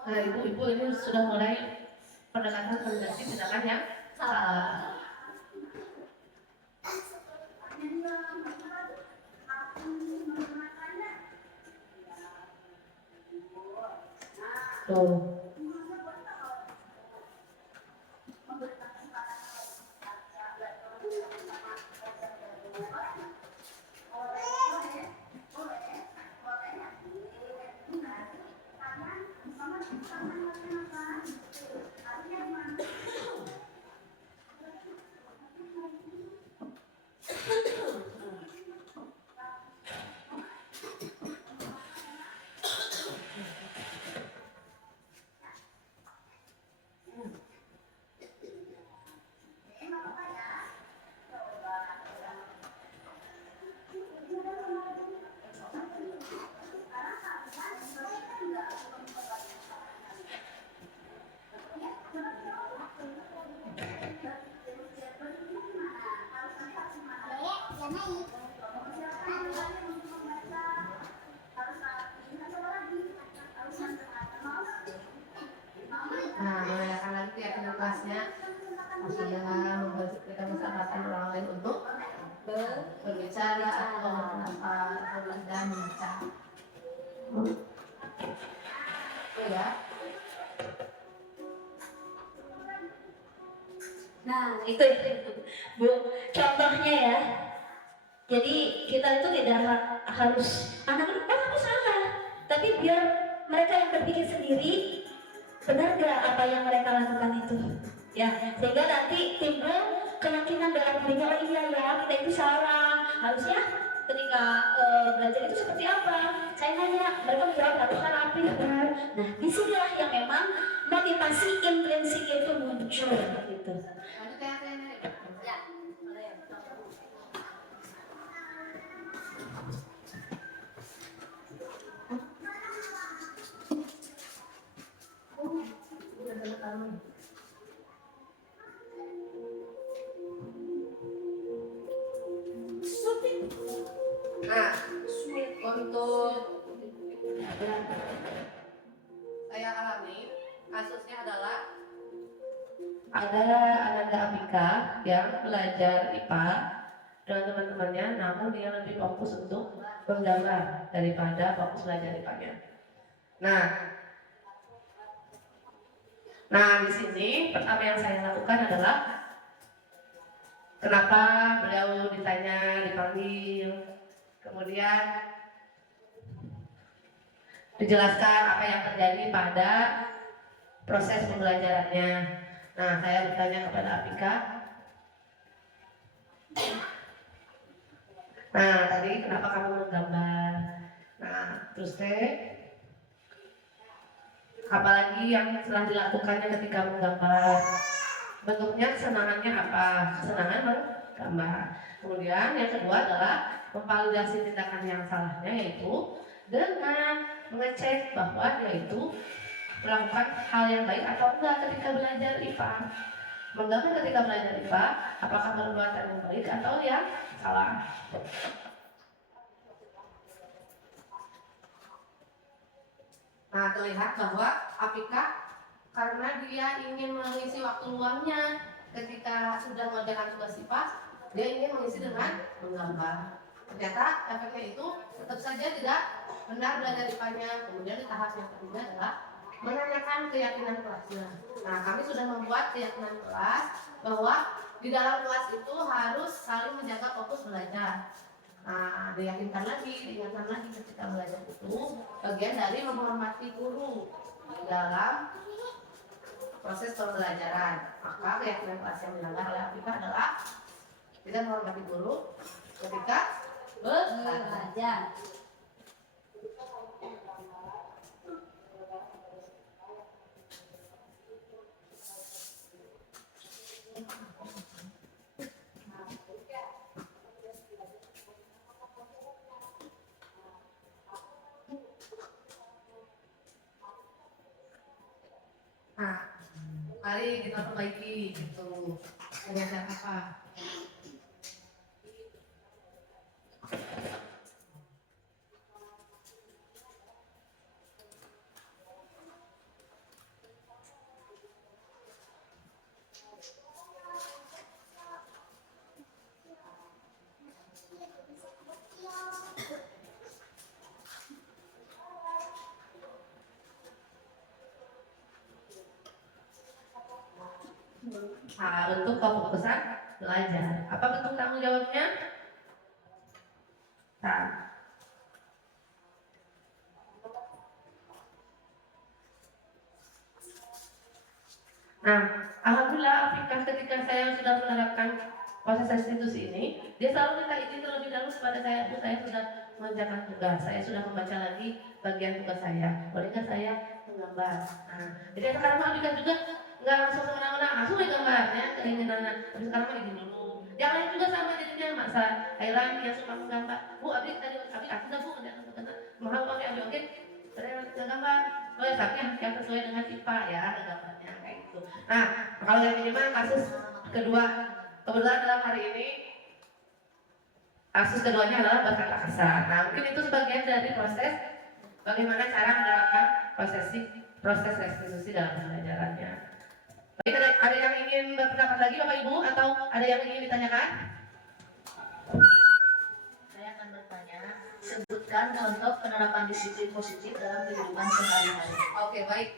Nah, ibu-ibu ini sudah mulai pendekatan komunikasi tindakan yang salah. Tuh. Nah, menanyakan lagi keyakinan kelasnya, maksudnya memberikan kesempatan orang lain untuk berbicara atau berpendapat dan membaca. Oh ya. Nah, itu Bu, contohnya ya. Jadi kita itu tidak harus anak-anak, oh aku salah, tapi biar mereka yang berpikir sendiri, benar gak apa yang mereka lakukan itu, ya, sehingga nanti timbul keyakinan dalam dirinya, oh iya ya kita itu salah, harusnya ketika belajar itu seperti apa. Saya nanya, mereka menjawab harusnya rapi. Nah, disinilah yang memang motivasi intrinsik itu muncul gitu. Ya, Nah, untuk saya alami kasusnya adalah ada Ananda Amika yang belajar IPA dengan teman-temannya, namun dia lebih fokus untuk bergambar daripada fokus belajar IPA-nya. Nah di sini pertama yang saya lakukan adalah kenapa beliau ditanya, dipanggil, kemudian dijelaskan apa yang terjadi pada proses pembelajarannya. Nah, saya bertanya kepada Apika, Nah, tadi kenapa kamu menggambar? Nah, terus teh, apalagi yang telah dilakukannya ketika menggambar? Bentuknya kesenangannya apa? Kesenangan menggambar. Kemudian yang kedua adalah memvalidasi tindakan yang salahnya, yaitu dengan mengecek bahwa dia itu melakukan hal yang baik atau enggak ketika belajar IPA. Menggambar ketika belajar IPA, apakah perbuatan yang baik atau yang salah. Nah, terlihat bahwa Apika karena dia ingin mengisi waktu luangnya ketika sudah mengerjakan tugas IPA, dia ingin mengisi dengan menggambar. Ternyata efeknya itu tetap saja tidak benar belajar IPA-nya. Kemudian di tahap yang ketiga adalah menanyakan keyakinan kelasnya. Nah, kami sudah membuat keyakinan kelas bahwa di dalam kelas itu harus saling menjaga fokus belajar. Nah, diyakinkan lagi, diingatkan lagi ketika belajar itu bagian dari menghormati guru di dalam proses pembelajaran. Maka keyakinan kelas yang dilanggar oleh Apika adalah tidak menghormati guru ketika belajar. Nah, mari kita perbaiki gitu. Belajar apa? Nah, untuk kefokusan belajar. Apa bentuk tanggung jawabnya? Nah, alhamdulillah Apika ketika saya sudah menerapkan proses restitusi ini, dia selalu minta izin terlebih dahulu kepada saya, Bu, saya sudah mengerjakan tugas, saya sudah membaca lagi bagian tugas saya, bolehkah saya menggambar? Nah, jadi sekarang Apika juga nggak langsung semena-mena langsung digambarnya keinginannya, tapi sekarang mah izin dulu. Yang lain juga sama jadinya, masa Airan yang suka menggambar, Bu, Abi tadi Abi aku nggak Bu, nggak mahal pakai Abi, oke, saya gambar, oh ya tapi yang sesuai dengan IPA ya gambarnya kayak gitu. Nah, kalau yang ini mah kasus kedua, kebetulan dalam hari ini kasus keduanya adalah berkata kasar. Nah, mungkin itu sebagian dari proses bagaimana cara menerapkan proses restitusi dalam pembelajarannya. Baik, ada yang ingin berpendapat lagi Bapak Ibu atau ada yang ingin ditanyakan? Saya akan bertanya, sebutkan contoh penerapan disiplin positif dalam kehidupan sehari-hari. Oke, baik.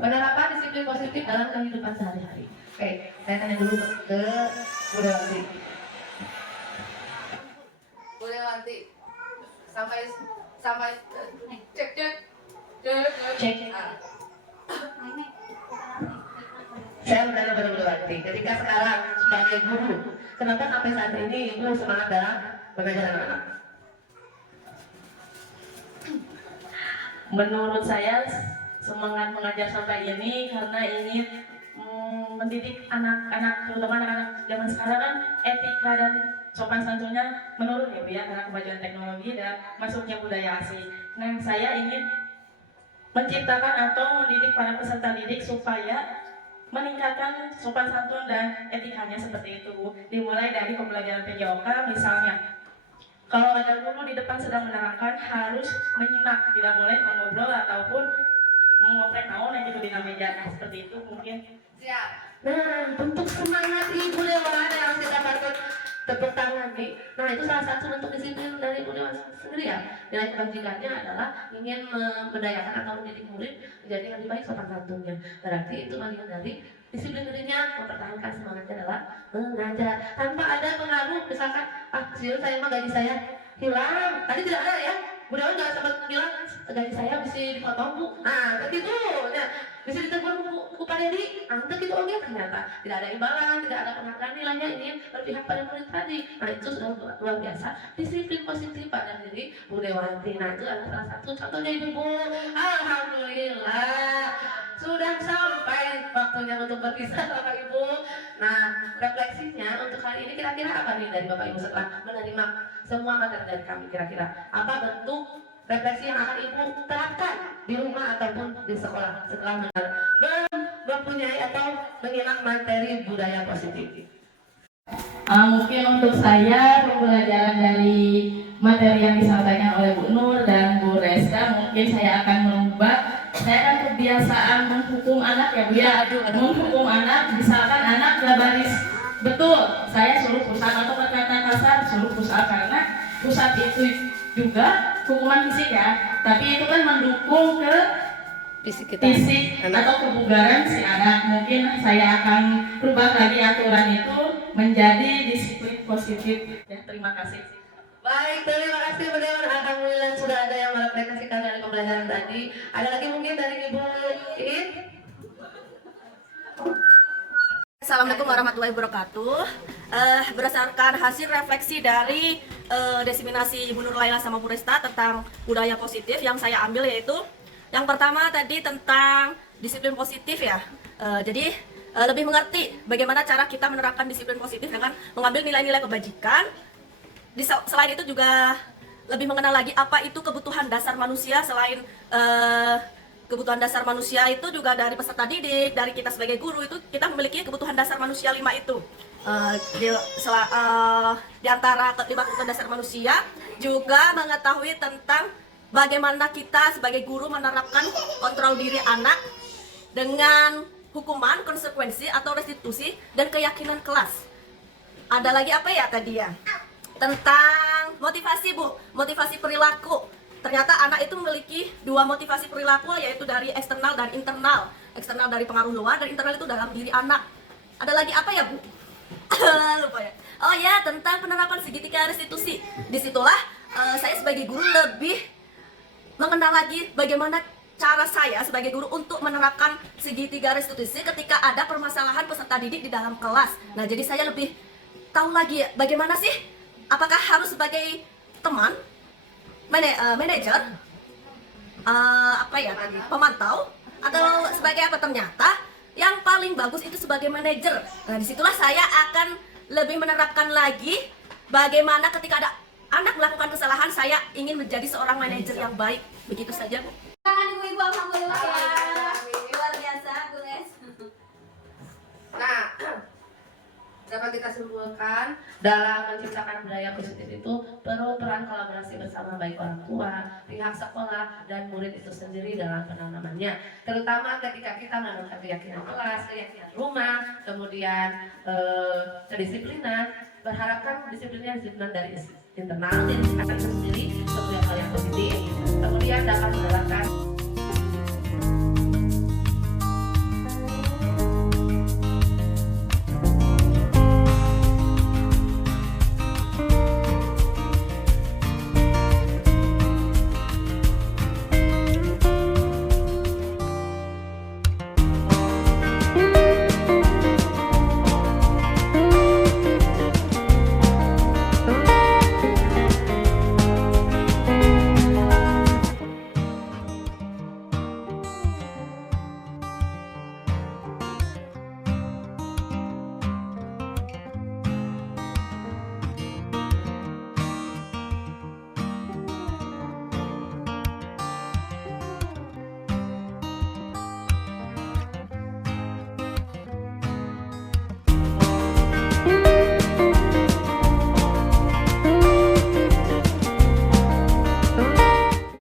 Penerapan disiplin positif dalam kehidupan sehari-hari. Oke, saya tanya dulu ke Bu Dewanti. Bu Dewanti, sampai cek. Saya bertanya pada Bu Dewanti, ketika sekarang sebagai guru, kenapa sampai saat ini Ibu semangat dalam mengajar anak-anak? Menurut saya semangat mengajar sampai ini karena ingin mendidik anak-anak, terutama anak-anak zaman sekarang kan etika dan sopan santunnya menurun ya Bu ya, karena kemajuan teknologi dan masuknya budaya asing. Nah, saya ingin menciptakan atau mendidik para peserta didik supaya meningkatkan sopan santun dan etikanya seperti itu Bu. Dimulai dari pembelajaran PJOK misalnya. Kalau ada guru di depan sedang menerangkan harus menyimak, tidak boleh mengobrol ataupun mengoprek naon yang di meja. Nah, seperti itu mungkin. Siap. Nah, bentuk semangat Ibu Dewa yang kita patut tepuk tangan nih. Nah, itu salah satu bentuk disiplin dari Ibu Dewa sendiri ya. Nilai kebajikannya adalah ingin memberdayakan atau mendidik murid menjadi lebih baik sopan santunnya. Berarti itu bagian dari disiplin dirinya, mempertahankan semangatnya adalah mengajar tanpa ada pengaruh. Misalkan, siul saya mah gaji saya hilang. Tadi tidak ada ya. mudah-mudahan jangan sampai bilang dari saya bisa dipotong bu. Nah begitu, ya bisa ditegur bu Pak Dedi. Untuk itu oke ternyata tidak ada imbalan, tidak ada penghargaan nilainya ini berpihak pada murid tadi. Nah itu sudah luar biasa. Disiplin positif pada diri Bu Dewanti. Nah itu adalah salah satu contohnya ibu bu. Alhamdulillah sudah sampai waktunya untuk berpisah Bapak Ibu. Nah refleksinya untuk hari ini kira-kira apa nih dari Bapak Ibu setelah menerima semua materi dari kami, kira-kira apa bentuk refleksi yang akan Ibu terapkan di rumah ataupun di sekolah setelah mempunyai atau menyimak materi budaya positif? Mungkin untuk saya pembelajaran dari materi yang disampaikan oleh Bu Nur dan Bu Reska, mungkin saya akan merubah. Saya kan kebiasaan menghukum anak ya Bu ya, menghukum anak, misalkan anak gak baris betul, saya suruh push up atau berkata kasar suruh push up, karena push up itu juga hukuman fisik ya, tapi itu kan mendukung ke fisik atau kebugaran si anak. Mungkin saya akan rubah lagi aturan itu menjadi disiplin positif ya. Terima kasih. Baik, terima kasih Bu Dewan. Alhamdulillah sudah ada yang merefleksikan dari pembelajaran tadi. Ada lagi mungkin dari Ibu Iin? Assalamualaikum warahmatullahi wabarakatuh. Berdasarkan hasil refleksi dari diseminasi Ibu Nur Laila sama Bu Resta tentang budaya positif yang saya ambil, yaitu yang pertama tadi tentang disiplin positif ya. Jadi lebih mengerti bagaimana cara kita menerapkan disiplin positif dengan mengambil nilai-nilai kebajikan. Selain itu juga lebih mengenal lagi apa itu kebutuhan dasar manusia. Selain kebutuhan dasar manusia itu juga dari peserta didik, dari kita sebagai guru itu kita memiliki kebutuhan dasar manusia 5 itu. Di antara 5 kebutuhan dasar manusia juga mengetahui tentang bagaimana kita sebagai guru menerapkan kontrol diri anak dengan hukuman, konsekuensi atau restitusi dan keyakinan kelas. Ada lagi apa ya tadi ya? Tentang motivasi Bu, motivasi perilaku. Ternyata anak itu memiliki 2 motivasi perilaku, yaitu dari eksternal dan internal. Eksternal dari pengaruh luar dan internal itu dalam diri anak. Ada lagi apa ya Bu? Lupa ya. Oh ya, tentang penerapan segitiga restitusi. Disitulah saya sebagai guru lebih mengenal lagi bagaimana cara saya sebagai guru untuk menerapkan segitiga restitusi ketika ada permasalahan peserta didik di dalam kelas. Nah, jadi saya lebih tahu lagi bagaimana sih, apakah harus sebagai teman, manajer, pemantau, atau sebagai apa? Ternyata yang paling bagus itu sebagai manajer. Nah, disitulah saya akan lebih menerapkan lagi bagaimana ketika ada anak melakukan kesalahan, saya ingin menjadi seorang manajer yang baik. Begitu saja Bu. Tangan ibu-ibu, alhamdulillah ya. Luar biasa Bu Les. Nah, dapat kita simpulkan dalam menciptakan budaya positif itu perlu peran kolaborasi bersama baik orang tua, pihak sekolah, dan murid itu sendiri dalam penanamannya. Terutama ketika kita menemukan keyakinan kelas, keyakinan rumah, kemudian kedisiplinan. Berharapkan disiplinnya dari internal, dari anak itu sendiri, kemudian hal yang positif, kemudian dapat menerapkan